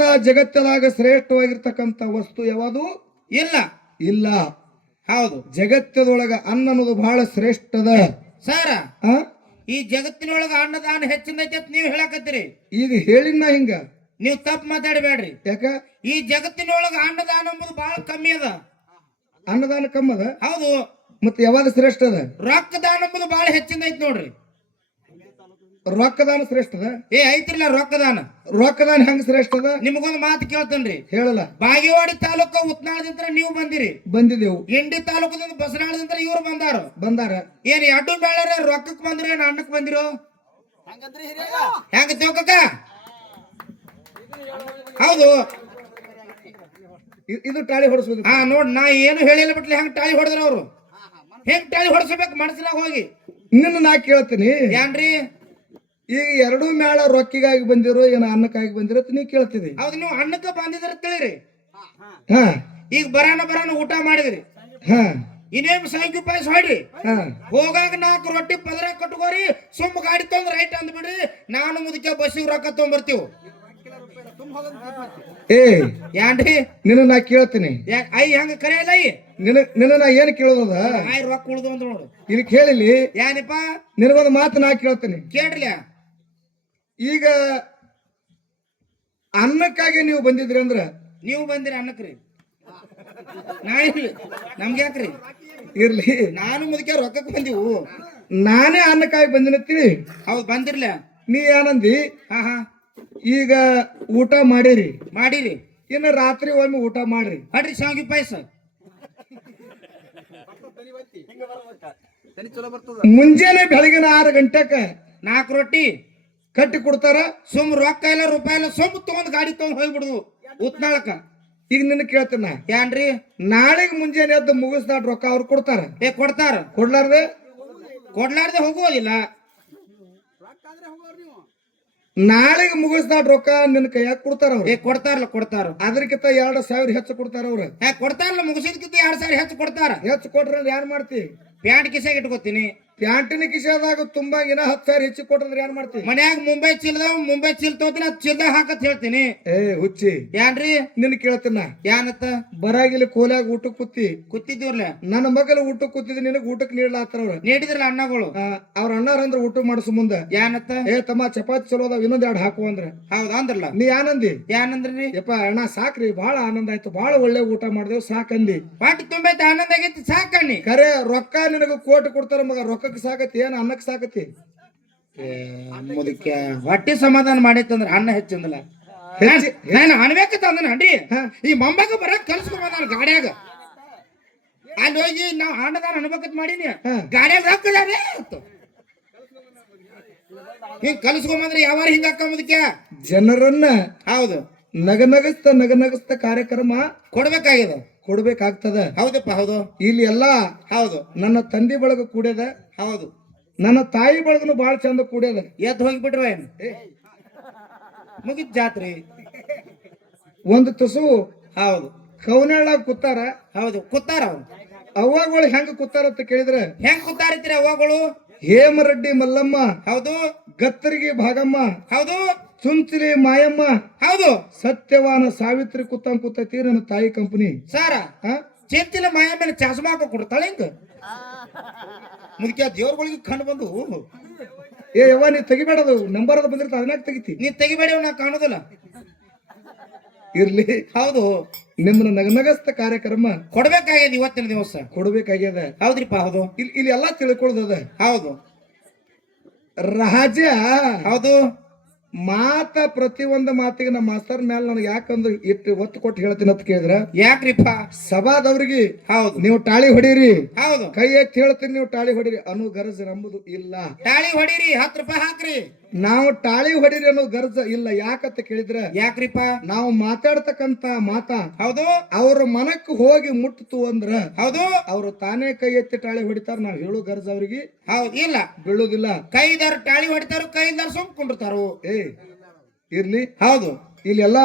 ಅನ್ನಕ್ಕಿಂತ ಜಗತ್ತದಾಗ ಶ್ರೇಷ್ಠವಾಗಿರ್ತಕ್ಕಂಥ ವಸ್ತು ಯಾವುದು? ಇಲ್ಲ. ಇಲ್ಲ. ಹೌದು. ಜಗತ್ತದೊಳಗ ಅನ್ನ ಅನ್ನೋದು ಬಹಳ ಶ್ರೇಷ್ಠದ. ಸರ ಆ? ಈ ಜಗತ್ತಿನೊಳಗ ಅನ್ನದಾನ ಹೆಚ್ಚಿನೈತಿ ಅಂತ ನೀವು ಹೇಳಕತ್ತೀರಿ. ಈಗ ಹೇಳಿನ ಹಿಂಗ. ನೀವು ತಪ್ಪು ಮಾತಾಡಬೇಡ್ರಿ. ಯಾಕ? ಈ ಜಗತ್ತಿನೊಳಗ ಅನ್ನದಾನ ಅಂಬುದು ಬಹಳ ಕಮ್ಮಿ ಅದ. ಅನ್ನದಾನ ಕಮ್ಮದ ಹೌದು. ಮತ್ತೆ ಯಾವಾಗ ಶ್ರೇಷ್ಠ ಅದ? ರೊಕ್ಕದಾನ ಅಂಬುದು ಬಹಳ ಹೆಚ್ಚಿನೈತಿ ನೋಡ್ರಿ. ರೊಕ್ಕದಾನ ಶ್ರೇಷ್ಠದ ಏ ಐತ್ರಿಲ್ಲ ರೊಕ್ಕದಾನ. ರೊಕ್ಕದಾನ ಹೆಂಗ ಶ್ರೇಷ್ಠದ ಅದ? ನಿಮಗೊಂದು ಮಾತು ಕೇಳ್ತೇನ್ರಿ. ಹೇಳಲ್ಲ. ಬಾಗೇವಾಡಿ ತಾಲೂಕು ಉತ್ನಾಳದಿಂದ ನೀವು ಬಂದಿರಿ. ಬಂದಿದೆವು ಇಂಡಿ ತಾಲೂಕದಿಂದ ಬಸನಾಳದಿಂದ ಇವ್ರು ಬಂದಾರ. ಬಂದಾರ. ಏನ್ ಎರಡು ಬೇಳೆ ರೊಕ್ಕಕ್ ಬಂದಿರೋ ಏನ್ ಅನ್ನಕ್ ಬಂದಿರು? ಹೆಂಗ ತಿಳ್ಕಕ್ಕ ಹೌದು. ಇದು ಟಾಳಿ ಹೊಡಿಸೋದು ಹಾ ನೋಡ್ ನಾ ಏನು ಹೇಳಿಲ್ಲ ಬಿಟ್ಲಿ ಹೆಂಗ್ ಟಾಳಿ ಹೊಡೆದ್ರ ಅವ್ರು? ಹೆಂಗ್ ಟಾಳಿ ಹೊಡಿಸ್ಬೇಕು ಮನಸ್ಸಿನಾಗ ಹೋಗಿ? ನಿನ್ನ ನಾ ಕೇಳ್ತೀನಿ. ಏನ್ರಿ? ಈಗ ಎರಡೂ ಮೇಳ ರೊಕ್ಕಿಗಾಗಿ ಬಂದಿರೋ ಏನ ಅನ್ನಕ್ಕಾಗಿ ಬಂದಿರೋ ನೀ ಕೇಳ್ತಿದಿ ಹೌದು ನೀವು ಅನ್ನಕ್ಕೆ ಬಂದಿದ್ರ ತಿಳಿರಿ. ಹಾ. ಈಗ ಬರಾನ ಬರಾನ ಊಟ ಮಾಡಿದ್ರಿ. ಹಾ. ಇನ್ನೇನು ಸಾಯಂಕಿ ಪಾಯಸ ಹೊಡಿ ಹಾ. ಹೋಗಾಗ ನಾಲ್ಕು ರೊಟ್ಟಿ ಪದರ ಕಟ್ಕೋರಿ ಸುಮ್ಮ ಗಾಡಿ ತಂದ್ ರೈಟ್ ಅಂದ್ಬಿಡ್ರಿ ನಾನು ಮುದಕ್ಕೆ ಬಸ್ಸಿಗೆ ರೊಕ್ಕ ತೊಗೊಂಬರ್ತೀವಿ ಏ ಏನ್ರಿ ನಿನ್ನ ನಾ ಕೇಳ್ತೀನಿ. ಐ ಹಂಗ ಕರೆಯಲ್ಲ ಐ? ನಿನ್ನ ನಿನ್ನ ನಾ ಏನ್ ಕೇಳೋದದ ಆಯ್ ರೊಕ್ಕ ಉಳ್ದು ಅಂತ ನೋಡು. ಇಲ್ಲಿ ಕೇಳಿಲಿ ಯಾನಿಪ್ಪ? ನಿನಗೊಂದು ಮಾತು ನಾ ಕೇಳ್ತೀನಿ. ಕೇಳ್ರಲ್ಲ ಈಗ ಅನ್ನಕ್ಕಾಗಿ ನೀವು ಬಂದಿದ್ರಿ ಅಂದ್ರ? ನೀವು ಬಂದಿರಿ ಅನ್ನಕ್ರಿ. ನಾ ಇರ್ಲಿ. ನಮ್ಗೆ ಯಾಕ್ರಿ? ಇರ್ಲಿ. ನಾನು ಮುದಕ್ಕೆ ರೊಕ್ಕಕ್ಕೆ ಬಂದಿವು. ನಾನೇ ಅನ್ನಕ್ಕಾಗಿ ಬಂದಿನತ್ತೀನಿ ಹೌದು ಬಂದಿರ್ಲ. ನೀ ಏನಂದಿ ಹಾ ಹಾ. ಈಗ ಊಟ ಮಾಡಿರಿ. ಮಾಡಿರಿ. ಇನ್ನು ರಾತ್ರಿ ಒಮ್ಮೆ ಊಟ ಮಾಡ್ರಿ. ಮಾಡ್ರಿ ಶಾವಿಗೆ ಪಾಯಸ. ಮುಂಜಾನೆ ಬೆಳಗಿನ ಆರು ಗಂಟೆಕ ನಾಲ್ಕು ರೊಟ್ಟಿ. ಕಟ್ಟಿ ಕೊಡ್ತಾರ ಸುಮ್ ರೊಕ್ಕ ಇಲ್ಲ ರೂಪಾಯಿ ಇಲ್ಲ ಸುಮ್ ತಗೊಂಡ್ ಗಾಡಿ ತಗೊಂಡ್ ಹೋಗ್ಬಿಡುದು ಉತ್ನಾಳಕ. ಈಗ ನಿನ್ನ ಕೇಳ್ತೀನಿ ಏನ್ರಿ? ನಾಳೆಗ್ ಮುಂಜಾನೆ ಎದ್ದು ಮುಗಿಸ್ದಾಟ ರೊಕ್ಕ ಅವ್ರು ಕೊಡ್ತಾರ. ಏ ಕೊಡ್ತಾರ. ಕೊಡ್ಲಾರ್ದೆ? ಕೊಡ್ಲಾರ್ದೆ ಹೋಗೋದಿಲ್ಲ. ನಾಳೆಗೆ ಮುಗಿಸ್ದಾಟ ರೊಕ್ಕ ನಿನ್ನ ಕೈಯಾಗ ಕೊಡ್ತಾರ ಅವ್ರು. ಏ ಕೊಡ್ತಾರಲ್ಲ ಕೊಡ್ತಾರ. ಅದಕ್ಕಿಂತ ಎರಡು ಸಾವಿರ ಹೆಚ್ಚು ಕೊಡ್ತಾರ ಅವ್ರ. ಏ ಕೊಡ್ತಾರಲ್ಲ ಮುಗಿಸಿದ್ಕಿಂತ ಎರಡ್ ಸಾವಿರ ಹೆಚ್ಚು ಕೊಡ್ತಾರ. ಹೆಚ್ಚು ಕೊಟ್ರ ಏನ್ ಮಾಡ್ತಿ? ಪ್ಯಾಂಟ್ ಕಿಸೆಗೆ ಇಟ್ಕೋತೀನಿ. ಪ್ಯಾಂಟಿನ ಕಿಶಾದಾಗ ತುಂಬಾ ಇನ್ನ ಹತ್ತು ಸಾವಿರ ಹೆಚ್ಚು ಕೊಟ್ರಂದ್ರೆ ಏನ್ ಮಾಡ್ತೀವಿ ಮನ್ಯಾಗ ಮುಂಬೈ ಚೀಲದ ಮುಂಬೈ ಚೀಲ ತೋತಿನ ಅದ್ ಚೀಲದಾಗ ಹಾಕತ್ ಹೇಳ್ತೀನಿ. ಏ ಹುಚ್ಚಿ. ಏನ್ರಿ? ನಿನ್ನ ಕೇಳ್ತೀನ? ಏನತ್ತ? ಬರಾಗಿಲಿ ಕೋಲಾಗ ಊಟಕ್ ಕುತ್ತಿ ಕುತ್ತಿದ್ದೀವ್ರಲ್ಲ ನನ್ನ ಮಗಲ ಊಟಕ್ ಕೂತಿದ್ ನಿನಗ್ ಊಟಕ್ ನೀಡ್ಲಾತ್ತಾರ ಅವ್ರ. ನೀಡಿದ್ರಲ್ಲ ಅಣ್ಣಗಳು? ಅವ್ರ ಅಣ್ಣಾರ ಅಂದ್ರ ಊಟ ಮಾಡಿಸು ಮುಂದ. ಏನತ್ತ? ಏ ತಮ್ಮ ಚಪಾತಿ ಚಲೋ ಅದಾವ ಇನ್ನೊಂದ್ ಎರಡು ಹಾಕು ಅಂದ್ರ. ಹೌದಾ ಅಂದ್ರಲ್ಲ? ನೀ ಏನಂದಿ? ಏನಂದ್ರಿ? ಯಪ್ಪ ಅಣ್ಣ ಸಾಕ್ರಿ ಬಹಳ ಆನಂದ ಆಯ್ತು ಬಹಳ ಒಳ್ಳೆ ಊಟ ಮಾಡಿದೆವು ಸಾಕಂದಿ. ಪಾಟಿ ತುಂಬೈತೆ ಆನಂದ ಆಗೈತಿ ಸಾಕಣ್ಣಿ. ಖರೆ ರೊಕ್ಕ ನಿನಗ ಕೋಟ್ ಕೊಡ್ತಾರ ಮಗ ರೊಕ್ಕಕ್ಕೆ ಸಾಕತಿ ಏನ್ ಅನ್ನಕ್ಕೆ ಸಾಕತಿ? ಮುದಕ್ಕೆ ಹೊಟ್ಟೆ ಸಮಾಧಾನ ಮಾಡೈತಂದ್ರ ಅನ್ನ ಹೆಚ್ಚಂದಲ್ಲ ಹೆಚ್ಚಿ- ನಾನು ಅನ್ಬೇಕಂತ ಅಂದನ ಅಡ್ರಿ ಈ ಮೊಂಬಾಗ ಬರಕ್ ಕಲ್ಸ್ಕೊಂಬ ನಾನು ಗಾಡ್ಯಾಗ. ಅಲ್ಲಿ ಹೋಗಿ ನಾವು ಅನ್ನದಾನ ಅನ್ಬೇಕಂತ ಮಾಡೀನಿ. ಗಾಡ್ಯಾಗ ಹಾಕದಾರೆ ಹಿಂಗ್ ಕಲ್ಸ್ಕೊಂಬಂದ್ರೆ ಯಾವಾರ ಹಿಂಗ ಹಾಕ ಮುದಕ್ಕೆ ಜನರನ್ನ ಹೌದು. ನಗ ನಗಸ್ತ ನಗ ನಗಸ್ತ ಕಾರ್ಯಕ್ರಮ ಕೊಡ್ಬೇಕಾಗ್ಯದ ಕೊಡ್ಬೇಕಾಗ್ತದ. ಹೌದಪ್ಪ ಹೌದು. ಇಲ್ಲಿ ಎಲ್ಲಾ ಹೌದು. ನನ್ನ ತಂದೆ ಬಳಗ ಕೂಡ್ಯದ. ಹೌದು. ನನ್ನ ತಾಯಿ ಬಳಗನು ಬಹಳ ಚಂದ ಕೂಡ್ಯದ ಎದ್ದು ಹೋಗ್ಬಿಟ್ರ ಏನು? ಮುಗಿದ ಜಾತ್ರೆ. ಒಂದು ತುಸು ಹೌದು. ಕವನಾಳಾಗ ಕೂತಾರ. ಹೌದು ಕೂತಾರ ಅವ್ರು. ಅವ್ವಗಳು ಹೆಂಗ ಕೂತಾರ ಅಂತ ಕೇಳಿದ್ರೆ ಹೆಂಗ್ ಕೂತಾರಿತ್ರಿ ಅವ್ವಗಳು? ಹೇಮರೆಡ್ಡಿ ಮಲ್ಲಮ್ಮ ಹೌದು. ಗತ್ತರಿಗೆ ಭಾಗಮ್ಮ ಹೌದು. ಚುಂಚಲಿ ಮಾಯಮ್ಮ ಹೌದು. ಸತ್ಯವಾನ ಸಾವಿತ್ರಿ ಕೂತಂಗ್ ಕೂತೈತಿ ನನ್ನ ತಾಯಿ ಕಂಪನಿ. ಸಾರ? ಚಿಂತಿಲ ಮಾಯಮ್ಮನ ಚಾಸ್ಮಾ ಹಾಕೋ ಕೊಡ್ತಾಳೆ ಹಿಂಗ? ಮುದುಕಿ ದೇವ್ರಗಳಿಗೆ ಕಂಡು ಬಂದು ಏ ಯವ್ವ ನೀ ತೆಗಿಬೇಡದು ನಂಬರ್ ಅದು ಬಂದಿರ್ತ ಅದನ್ನ ತೆಗಿತಿ. ನೀ ತೆಗಿಬೇಡ ನಾ ಕಾಣೋದಿಲ್ಲ. ಇರ್ಲಿ. ಹೌದು. ನಿಮ್ಮನ್ನ ನಗನಗಸ್ತ ಕಾರ್ಯಕ್ರಮ ಕೊಡ್ಬೇಕಾಗ್ಯದ ಇವತ್ತಿನ ದಿವಸ. ಕೊಡ್ಬೇಕಾಗ್ಯದ. ಹೌದ್ರಿಪ್ಪ ಹೌದು. ಇಲ್ಲಿ ಇಲ್ಲಿ ಎಲ್ಲಾ ತಿಳ್ಕೊಳ್ಳೋದದ ಹೌದು. ರಾಜ. ಹೌದು. ಮಾತ ಪ್ರತಿ ಒಂದು ಮಾತಿಗೆ ನಮ್ಮ ಮಾಸ್ತರ್ ಮೇಲೆ ನನಗೆ ಯಾಕಂದ್ರೆ ಇಟ್ಟು ಒತ್ತು ಕೊಟ್ಟು ಹೇಳ್ತೀನಿ ಅಂತ ಕೇಳಿದ್ರ ಯಾಕ್ರಿಪ್ಪ? ಸಭಾದವ್ರಿಗೆ ಹೌದು. ನೀವು ಟಾಳಿ ಹೊಡೀರಿ. ಹೌದು. ಕೈ ಎತ್ತಿ ಹೇಳ್ತೀನಿ ನೀವು ಟಾಳಿ ಹೊಡೀರಿ. ಅನ್ನೋ ಗರಜ ನಂಬುದು ಇಲ್ಲ. ಟಾಳಿ ಹೊಡೀರಿ ಹತ್ತು ರೂಪಾಯಿ ಹಾಕ್ರಿ. ನಾವು ಟಾಳಿ ಹೊಡೀರಿ ಅನ್ನೋ ಗರ್ಜ ಇಲ್ಲ. ಯಾಕಂತ ಕೇಳಿದ್ರೆ ಯಾಕ್ರಿಪ ನಾವು ಮಾತಾಡ್ತಕ್ಕಂತ ಮಾತ ಹೌದು. ಅವ್ರ ಮನಕ್ಕೆ ಹೋಗಿ ಮುಟ್ತು ಅಂದ್ರ ಹೌದು. ಅವ್ರು ತಾನೇ ಕೈ ಎತ್ತಿ ಟಾಳಿ ಹೊಡಿತಾರ ನಾವು ಹೇಳೋ ಗರ್ಜ ಅವ್ರಿಗೆ. ಹೌದು. ಇಲ್ಲ. ಬೀಳುದಿಲ್ಲ. ಕೈದಾರ ತಾಳಿ ಹೊಡಿತಾರು ಕೈದಾರ ಸುಮ್ ಕುಂಡಿರ್ತಾರು. ಏ ಇರ್ಲಿ. ಹೌದು. ಇಲ್ಲೆಲ್ಲ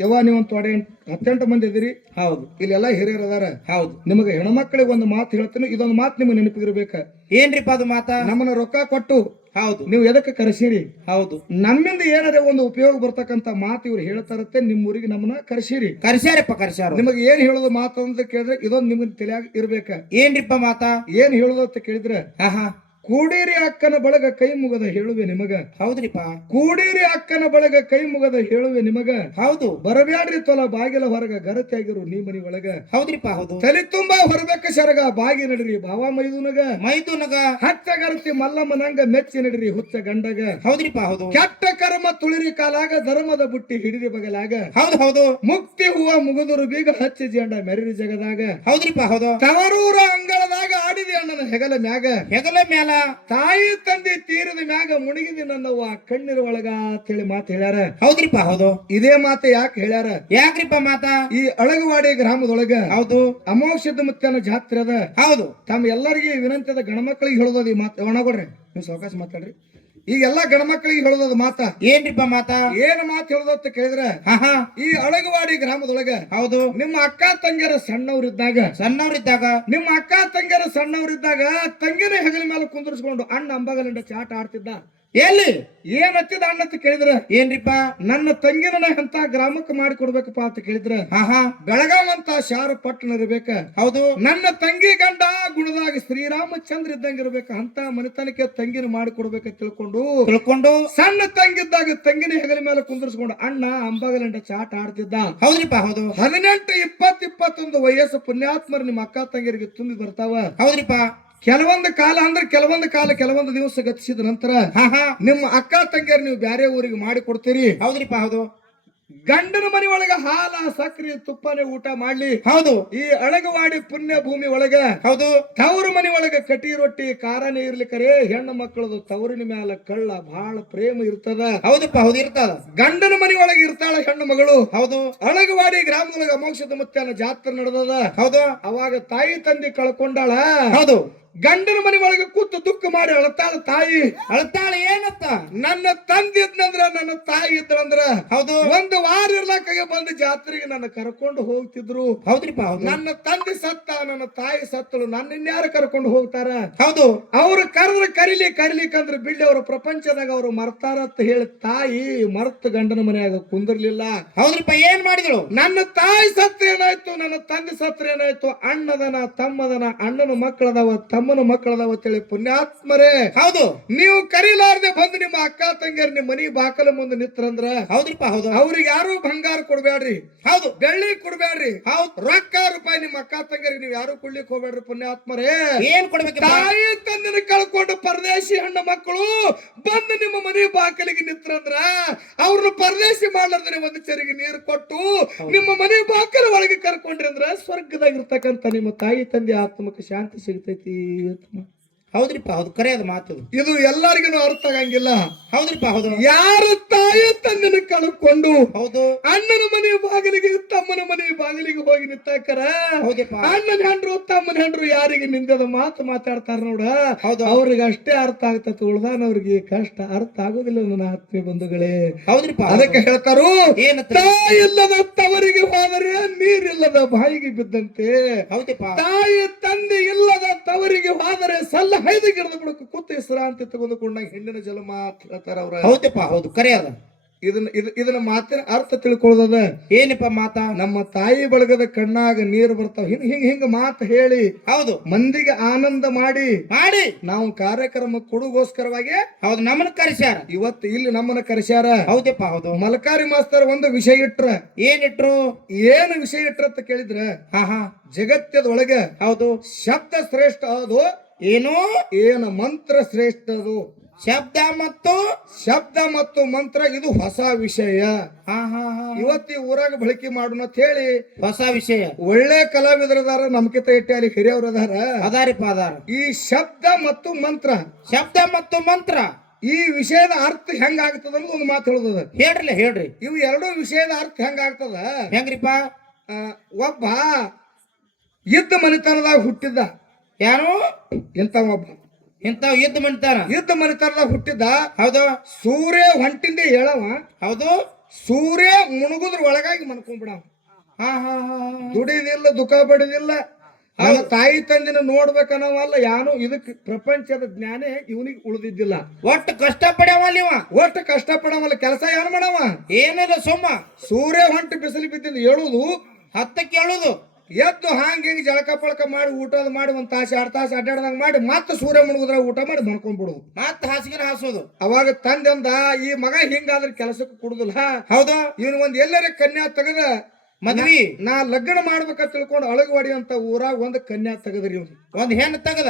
ಯವ್ವ ನೀವ್ ಒಂದು ತೊಡೆ ಹತ್ತೆಂಟು ಮಂದಿ ಇದೀರಿ. ಹೌದು. ಇಲ್ಲೆಲ್ಲ ಹಿರಿಯರ್ ಅದಾರ. ಹೌದು. ನಿಮಗೆ ಹೆಣ್ಮಕ್ಳಿಗೆ ಒಂದು ಮಾತು ಹೇಳ್ತೀನಿ ಇದೊಂದು ಮಾತು ನಿಮ್ಗೆ ನೆನಪಿಗಿರ್ಬೇಕ. ಏನ್ರಿಪ್ಪ ಅದು ಮಾತಾ? ನಮ್ಮನ್ನ ರೊಕ್ಕ ಕೊಟ್ಟು ಹೌದು. ನೀವು ಎದಕ್ಕೆ ಕರೆಸಿರಿ? ಹೌದು. ನಮ್ಮಿಂದ ಏನಾದ್ರೆ ಒಂದು ಉಪಯೋಗ ಬರ್ತಕ್ಕಂತ ಮಾತು ಇವ್ರು ಹೇಳ್ತಾರತ್ತೆ ನಿಮ್ಮ ಊರಿಗೆ ನಮ್ಮನ್ನ ಕರೆಸಿರಿ. ಕರ್ಸ್ಯಾರಪ್ಪ ಕರ್ಸ್ಯಾರ. ನಿಮಗೆ ಏನ್ ಹೇಳೋದು ಮಾತು ಅಂತ ಕೇಳಿದ್ರೆ ಇದೊಂದು ನಿಮ್ಗೆ ತಲೆಯಾಗ ಇರ್ಬೇಕ. ಏನ್ರಿಪ್ಪ ಮಾತಾ? ಏನ್ ಹೇಳೋದು ಅಂತ ಕೇಳಿದ್ರೆ ಹಾ ಹಾ ಕೂಡೇರಿ ಅಕ್ಕನ ಬಳಗ ಕೈ ಮುಗದ ಹೇಳುವೆ ನಿಮಗ. ಹೌದ್ರಿಪ ಕೂಡೇರಿ ಅಕ್ಕನ ಬಳಗ ಕೈ ಮುಗದ ಹೇಳುವೆ ನಿಮಗ. ಹೌದು. ಬರಬ್ಯಾಡ್ರಿ ತೊಲ ಬಾಗಿಲ ಹೊರಗ ಗರತಿಯಾಗಿರು ನೀ ಮನಿ ಒಳಗ. ಹೌದ್ರಿಪಾ ಹೌದು. ತಲೆ ತುಂಬಾ ಹೊರಬೇಕ ಶರಗ ಬಾಗಿ ನಡ್ರಿ ಭಾವ ಮೈದುನಗ. ಮೈದುನಗ. ಹಚ್ಚ ಗರತಿ ಮಲ್ಲಮ್ಮನಂಗ ಮೆಚ್ಚಿ ನಡ್ರಿ ಹುಚ್ಚ ಗಂಡಗ. ಹೌದ್ರಿಪಾ ಹೌದು. ಕೆಟ್ಟ ಕರ್ಮ ತುಳಿರಿ ಕಾಲಾಗ ಧರ್ಮದ ಬುಟ್ಟಿ ಹಿಡಿದಿ ಬಗಲಾಗ. ಹೌದು ಹೌದು. ಮುಕ್ತಿ ಹೂವ ಮುಗುದರು ಬೀಗ ಹಚ್ಚಿ ಜಂಡ ಮೆರರಿ ಜಗದಾಗ. ಹೌದ್ರಿಪಾ ಹೌದು. ತವರೂರ ಅಂಗಳದಾಗ ಆಡಿದೆ ಅಣ್ಣನ ಹೆಗಲ ಮ್ಯಾಗ. ಹೆಗಲ ಮ್ಯಾಲ ತಾಯಿ ತಂದೆ ತೀರದ ಮ್ಯಾಗ ಮುಣಗಿದ ನನ್ನವ್ವ ಕಣ್ಣೀರ ಒಳಗ ಅಂತೇಳಿ ಮಾತು ಹೇಳ್ಯಾರ. ಹೌದ್ರಿಪ್ಪ? ಹೌದು. ಇದೇ ಮಾತು ಯಾಕೆ ಹೇಳ್ಯಾರ? ಯಾಕ್ರಿಪ್ಪ ಮಾತಾ? ಈ ಅಳಗವಾಡಿ ಗ್ರಾಮದೊಳಗ ಹೌದು. ಅಮೋಕ್ಷದ ಮುತ್ತನ ಜಾತ್ರೆ ಅದ. ಹೌದು. ತಮ್ಮ ಎಲ್ಲರಿಗೆ ವಿನಂತಿದ ಗಣಮಕ್ಕಳಿಗೆ ಹೇಳೋದು ಈ ಮಾತು ಒಣಗೊಡ್ರಿ. ನೀವು ಸಾವಕಾಶ ಮಾತಾಡ್ರಿ. ಈಗ ಎಲ್ಲಾ ಗಣಮಕ್ಕಳಿಗೆ ಹೇಳೋದ್ ಮಾತ. ಏನ್ರಿಪ್ಪ ಮಾತಾ? ಏನ್ ಮಾತು ಹೇಳೋದು ಅಂತ ಕೇಳಿದ್ರೆ ಈ ಅಳಗವಾಡಿ ಗ್ರಾಮದೊಳಗ ಹೌದು. ನಿಮ್ಮ ಅಕ್ಕ ತಂಗಿಯರ ಸಣ್ಣವರಿದ್ದಾಗ ಸಣ್ಣವರಿದ್ದಾಗ? ನಿಮ್ಮ ಅಕ್ಕ ತಂಗಿಯರ ಸಣ್ಣವರಿದ್ದಾಗ ತಂಗಿನ ಹೆಗಲ ಮೇಲೆ ಕುಂದರ್ಸ್ಕೊಂಡು ಅಣ್ಣ ಅಂಬಗಲಿಂದ ಚಾಟ ಆಡ್ತಿದ್ದ. ಎಲ್ಲಿ? ಏನ್ ಹತ್ತಿದ ಅಣ್ಣ ಅಂತ ಕೇಳಿದ್ರ? ಏನ್ರಿಪ್ಪ? ನನ್ನ ತಂಗಿನ ಅಂತ ಗ್ರಾಮಕ್ಕೆ ಮಾಡಿ ಕೊಡ್ಬೇಕಪ್ಪ ಅಂತ ಕೇಳಿದ್ರ? ಹಾ ಹಾ ಬೆಳಗಾವ್ ಅಂತ ಶಾರ ಪಟ್ಟಣ ಇರ್ಬೇಕ ಹೌದು. ನನ್ನ ತಂಗಿ ಗಂಡ ಗುಣದಾಗ ಶ್ರೀರಾಮಚಂದ್ರ ಇದ್ದಂಗ ಇರ್ಬೇಕ ಅಂತ ಮನೆತನಕ್ಕೆ ತಂಗಿನ ಮಾಡಿ ಕೊಡ್ಬೇಕ ತಿಳ್ಕೊಂಡು ತಿಳ್ಕೊಂಡು? ಸಣ್ಣ ತಂಗಿದ್ದಾಗ ತಂಗಿನ ಹೆಗಲ ಮೇಲೆ ಕುಂದರ್ಸ್ಕೊಂಡು ಅಣ್ಣ ಅಂಬಗಲಂಡ ಚಾಟ ಆಡ್ತಿದ್ದ. ಹೌದ್ರಿಪ್ಪ ಹೌದು. ಹದಿನೆಂಟು ಇಪ್ಪತ್ ಇಪ್ಪತ್ತೊಂದು ವಯಸ್ಸು ಪುಣ್ಯಾತ್ಮರ ನಿಮ್ಮ ಅಕ್ಕ ತಂಗಿರಿಗೆ ತುಂಬಿ ಬರ್ತಾವ. ಹೌದ್ರಿಪ್ಪ. ಕೆಲವೊಂದು ಕಾಲ ಅಂದ್ರೆ ಕೆಲವೊಂದು ಕಾಲ ಕೆಲವೊಂದು ದಿವಸ ಗತಿಸಿದ ನಂತರ ನಿಮ್ಮ ಅಕ್ಕ ತಂಗಿಯರು ನೀವು ಬ್ಯಾರೆ ಊರಿಗೆ ಮಾಡಿ ಕೊಡ್ತೀರಿ. ಹೌದ್ರಿಪ್ಪ ಹೌದು. ಗಂಡನ ಮನೆ ಒಳಗ ಹಾಲ ಸಕ್ರಿ ತುಪ್ಪನೆ ಊಟ ಮಾಡ್ಲಿ. ಹೌದು. ಈ ಅಳಗವಾಡಿ ಪುಣ್ಯ ಭೂಮಿ ಒಳಗ ಹೌದು. ತವರು ಮನೆ ಒಳಗ ಕಟಿ ರೊಟ್ಟಿ ಕಾರನೇ ಇರ್ಲಿಕ್ಕರೆ ಹೆಣ್ಣು ಮಕ್ಕಳದು ತವರಿನ ಮ್ಯಾಲ ಕಳ್ಳ ಬಹಳ ಪ್ರೇಮ ಇರ್ತದ. ಹೌದಪ್ಪ ಹೌದು ಇರ್ತದ. ಗಂಡನ ಮನೆ ಒಳಗೆ ಇರ್ತಾಳ ಹೆಣ್ಣು ಮಗಳು. ಹೌದು. ಅಳಗವಾಡಿ ಗ್ರಾಮದೊಳಗ ಅಮೋಕ್ಷದ ಮತ್ತೆ ಜಾತ್ರೆ ನಡೆದದ. ಹೌದು. ಅವಾಗ ತಾಯಿ ತಂದೆ ಕಳ್ಕೊಂಡಾಳ. ಹೌದು. ಗಂಡನ ಮನೆ ಒಳಗೆ ಕೂತು ದುಃಖ ಮಾಡಿ ಅಳತಾಳ ತಾಯಿ. ಅಳತಾಳ ಏನತ್ತ? ನನ್ನ ತಂದಿದ್ನಂದ್ರ ನನ್ನ ತಾಯಿ ಇದ್ರಂದ್ರ ಹೌದು. ಒಂದು ವಾರ ಇರ್ಲಾಕಾಗೆ ಬಂದು ಜಾತ್ರೆಗೆ ನನ್ನ ಕರ್ಕೊಂಡು ಹೋಗ್ತಿದ್ರು. ಹೌದ್ರಿಪ್ಪ ಹೌದು. ನನ್ನ ತಂದೆ ಸತ್ತ ನನ್ನ ತಾಯಿ ಸತ್ತಳು ನನ್ನ ಇನ್ಯಾರು ಕರ್ಕೊಂಡು ಹೋಗ್ತಾರ? ಹೌದು. ಅವ್ರು ಕರೆದ್ರೆ ಕರಿಲಿ ಕರಿಲಿಕ್ಕಂದ್ರೆ ಬಿಡ್ಲಿ ಅವ್ರ ಪ್ರಪಂಚದಾಗ ಅವ್ರು ಮರ್ತಾರ ಅಂತ ಹೇಳಿ ತಾಯಿ ಮರ್ತ ಗಂಡನ ಮನೆಯಾಗ ಕುಂದಿರ್ಲಿಲ್ಲ. ಹೌದ್ರಿಪ್ಪ ಏನ್ ಮಾಡಿದಳು? ನನ್ನ ತಾಯಿ ಸತ್ರ ಏನಾಯ್ತು ನನ್ನ ತಂದೆ ಸತ್ರ ಏನಾಯ್ತು? ಅಣ್ಣದನ ತಮ್ಮದನ ಅಣ್ಣನ ಮಕ್ಕಳದವ ತಮ್ಮನ ಅಂತ ಅಂತೇಳಿ ಪುಣ್ಯಾತ್ಮರೇ. ಹೌದು. ನೀವು ಕರಿಲಾರ್ದೆ ಬಂದು ನಿಮ್ಮ ಅಕ್ಕ ತಂಗಿಯರ್ ನಿಮ್ಮ ಮನಿ ಬಾಕಲ ಮುಂದೆ ನಿತ್ರಂದ್ರ ಹೌದ್ರಿಪ್ಪ ಹೌದು. ಅವ್ರಿಗೆ ಯಾರು ಬಂಗಾರ ಕೊಡ್ಬೇಡ್ರಿ ಹೌದು. ಬೆಳ್ಳಿ ಕೊಡ್ಬೇಡ್ರಿ ಹೌದು. ರೊಕ್ಕ ರೂಪಾಯಿ ನಿಮ್ಮ ಅಕ್ಕ ತಂಗಿಯರಿಗೆ ನೀವು ಯಾರು ಕೊಡ್ಲಿಕ್ಕೆ ಹೋಗ್ಬೇಡ್ರಿ ಪುಣ್ಯಾತ್ಮರೇ. ಏನ್ ಕೊಡ್ಬೇಕು ತಾಯಿ ತಂದಿನ ಕಳ್ಕೊಂಡು ಪರದೇಶಿ ಹೆಣ್ಣು ಮಕ್ಕಳು ಬಂದು ನಿಮ್ಮ ಮನಿ ಬಾಕಲಿಗೆ ನಿತ್ರಂದ್ರ ಅವ್ರನ್ನ ಪರದೇಶಿ ಮಾಡ್ಲಾರ್ದ್ರೆ ಒಂದು ಚರಿಗೆ ನೀರು ಕೊಟ್ಟು ನಿಮ್ಮ ಮನೆ ಬಾಕಲ ಒಳಗೆ ಕರ್ಕೊಂಡ್ರಿ ಅಂದ್ರ ಸ್ವರ್ಗದಾಗಿರ್ತಕ್ಕಂಥ ನಿಮ್ಮ ತಾಯಿ ತಂದೆ ಆತ್ಮಕ್ಕೆ ಶಾಂತಿ ಸಿಗ್ತೈತಿ. ಅಂತ. ಹೌದ್ರಿಪ್ಪ ಹೌದು ಕರೆ ಅದು. ಮಾತು ಇದು ಎಲ್ಲರಿಗೂ ಅರ್ಥ ಆಗಂಗಿಲ್ಲ. ಹೌದ್ರಿಪ್ಪ ಹೌದು ಯಾರು ತಾಯಿ ತಂದೆನ ಕಳ್ಕೊಂಡು ಹೌದು. ಅಣ್ಣನ ಮನೆಯ ಬಾಗಿಲಿಗೆ ತಮ್ಮನ ಮನೆಯ ಬಾಗಿಲಿಗೆ ಹೋಗಿ ನಿಂತಾಕರ? ಹೌದಪ್ಪ ಅಣ್ಣನ ಹೆಂಡ್ರು ತಮ್ಮನ ಹೆಂಡ್ರು ಯಾರಿಗೆ ನಿಂದದ ಮಾತು ಮಾತಾಡ್ತಾರ ನೋಡ? ಹೌದು. ಅವ್ರಿಗೆ ಅಷ್ಟೇ ಅರ್ಥ ಆಗ್ತದೆ ಉಳ್ದಾನ ಅವ್ರಿಗೆ ಕಷ್ಟ ಅರ್ಥ ಆಗೋದಿಲ್ಲ ನನ್ನ ಆತ್ಮೀಯ ಬಂಧುಗಳೇ. ಹೌದ್ರಿಪ್ಪ ಹೌದು. ಅದಕ್ಕೆ ಹೇಳ್ತಾರು ತಾಯಿ ಇಲ್ಲದ ತವರಿಗೆ ಹೋದರೆ ನೀರಿಲ್ಲದ ಬಾಯಿಗೆ ಬಿದ್ದಂತೆ. ಹೌದಪ್ಪ ತಾಯಿ ತಂದೆ ಇಲ್ಲದ ತವರಿಗೆ ಹೋದರೆ ಸಲ್ಲ ಹೈದು ಗಿಡದ ಬುಡಕ ಹೆಸರ ಅಂತ ತೆಗೆದುಕೊಂಡ ಹೆಣ್ಣಿನ ಜಲ ಅಂತ ಹೇಳ್ತಾರ ಅವ್ರ. ಹೌದಪ್ಪ ಹೌದು ಕರೆ ಅದ. ಇದನ್ನ ಇದು ಇದನ್ನ ಮಾತಿನ ಅರ್ಥ ತಿಳ್ಕೊಳ್ಳೋದ ಏನಪ್ಪ ಮಾತಾ? ನಮ್ಮ ತಾಯಿ ಬಳಗದ ಕಣ್ಣಾಗ ನೀರು ಬರ್ತಾವ. ಹಿಂಗ ಹಿಂಗ ಹಿಂಗ ಮಾತು ಹೇಳಿ. ಹೌದು. ಮಂದಿಗೆ ಆನಂದ ಮಾಡಿ. ಮಾಡಿ. ನಾವು ಕಾರ್ಯಕ್ರಮ ಕೊಡುಗೋಸ್ಕರವಾಗಿ ಹೌದು ನಮ್ಮನ್ನ ಕರೆಸ್ಯಾರ. ಇವತ್ತು ಇಲ್ಲಿ ನಮ್ಮನ್ನ ಕರೆಸ್ಯಾರ. ಹೌದಪ್ಪ ಹೌದು. ಮಲಕಾರಿ ಮಾಸ್ತರ್ ಒಂದು ವಿಷಯ ಇಟ್ರ. ಏನಿಟ್ರು? ಏನು ವಿಷಯ ಇಟ್ರ ಅಂತ ಕೇಳಿದ್ರ. ಹಾ ಹಾ ಜಗತ್ತದ ಒಳಗೆ ಹೌದು. ಶಬ್ದ ಶ್ರೇಷ್ಠ ಅದು. ಏನು ಏನ ಮಂತ್ರ ಶ್ರೇಷ್ಠ ಅದು ಶಬ್ದ ಮತ್ತು ಶಬ್ದ ಮತ್ತು ಮಂತ್ರ ಇದು ಹೊಸ ವಿಷಯ. ಇವತ್ತಿ ಊರಾಗ ಬಳಕೆ ಮಾಡೋಣ ಅಂತ ಹೇಳಿ ಹೊಸ ವಿಷಯ. ಒಳ್ಳೆ ಕಲಾವಿದರದಾರ ನಮ್ಕಿತ ಇಟ್ಟೆ ಅಲ್ಲಿ ಹಿರಿಯವ್ರದಾರ. ಅದಾರಿಪ್ಪ ಅದಾರ. ಈ ಶಬ್ದ ಮತ್ತು ಮಂತ್ರ. ಶಬ್ದ ಮತ್ತು ಮಂತ್ರ. ಈ ವಿಷಯದ ಅರ್ಥ ಹೆಂಗ ಆಗ್ತದ ಅನ್ನೋದು ಒಂದು ಮಾತು ಹೇಳುದದ. ಹೇಳ್ರಿ ಹೇಳ್ರಿ. ಇವು ಎರಡೂ ವಿಷಯದ ಅರ್ಥ ಹೆಂಗ ಆಗ್ತದ? ಹೆಂಗ್ರಿಪ್ಪ ಒಬ್ಬ ಯುದ್ಧ ಮನೆತನದಾಗ ಹುಟ್ಟಿದ್ದ. ಯಾರು? ಇಂತ ಒಬ್ಬ. ಇಂಥವ್ ಯುದ್ಧ ಮನಿತಾನ ಯುದ್ಧ ಮನೆತನದಾಗ ಹುಟ್ಟಿದ್ದ? ಹೌದು. ಸೂರ್ಯ ಹೊಂಟಿಂದೆ ಹೇಳವ ಹೌದು. ಸೂರ್ಯ ಮುಣುಗುದ್ರ ಒಳಗಾಗಿ ಮನ್ಕೊಂಡ್ಬಿಡ ಹಾ ಹಾ ಹಾ ದುಡಿದಿಲ್ಲ ದುಃಖ ಪಡೆದಿಲ್ಲ. ಅವ್ರ ತಾಯಿ ತಂದಿನ ನೋಡ್ಬೇಕನ್ನೋವಲ್ಲ ಯಾನು ಇದಕ್ಕೆ ಪ್ರಪಂಚದ ಜ್ಞಾನೇ ಇವನಿಗೆ ಉಳಿದಿದ್ದಿಲ್ಲ. ಒಟ್ಟು ಕಷ್ಟ ಪಡ್ಯಾವ ಇವ? ಒಟ್ಟು ಕಷ್ಟ ಪಡವಲ್ಲ ಕೆಲಸ ಏನು ಮಾಡವ? ಏನದ ಸುಮ್ಮ. ಸೂರ್ಯ ಹೊಂಟು ಬಿಸಿಲು ಬಿದ್ದಿದ್ದು ಹೇಳುದು ಹತ್ತಕ್ಕೆ ಕೇಳುದು ಎದ್ದು ಹಾಂಗ ಹಿಂಗೆ ಜಳಕ ಪಳಕ ಮಾಡಿ ಊಟದ ಮಾಡಿ ಒಂದು ತಾಸು ಎರಡ್ ತಾಸು ಅಡ್ಡಾಡ್ದಂಗೆ ಮಾಡಿ ಮತ್ತೆ ಸೂರ್ಯ ಮುಳುಗುದ್ರ ಊಟ ಮಾಡಿ ಮನ್ಕೊಂಡ್ಬಿಡುದು ಮತ್ತೆ ಹಾಸಿಗೆ ಹಾಸೋದು ಅವಾಗ ತಂದೆಂದ ಈ ಮಗ ಹಿಂಗಾದ್ರೆ ಕೆಲಸಕ್ಕೆ ಕೊಡುದಿಲ್ಲ. ಹೌದಾ. ಇವನ್ ಒಂದ್ ಎಲ್ಲರ ಕನ್ಯಾ ತೆಗದ. ಮದ್ವಿ. ನಾ ಲಗ್ನ ಮಾಡ್ಬೇಕ ತಿಳ್ಕೊಂಡು ಅಳಗವಾಡಿ ಅಂತ ಊರಾಗ ಒಂದ್ ಕನ್ಯಾ ತೆಗದ್ರಿ ಇವ್ನು. ಒಂದ್ ಹೆಣ್ಣು ತಗದ.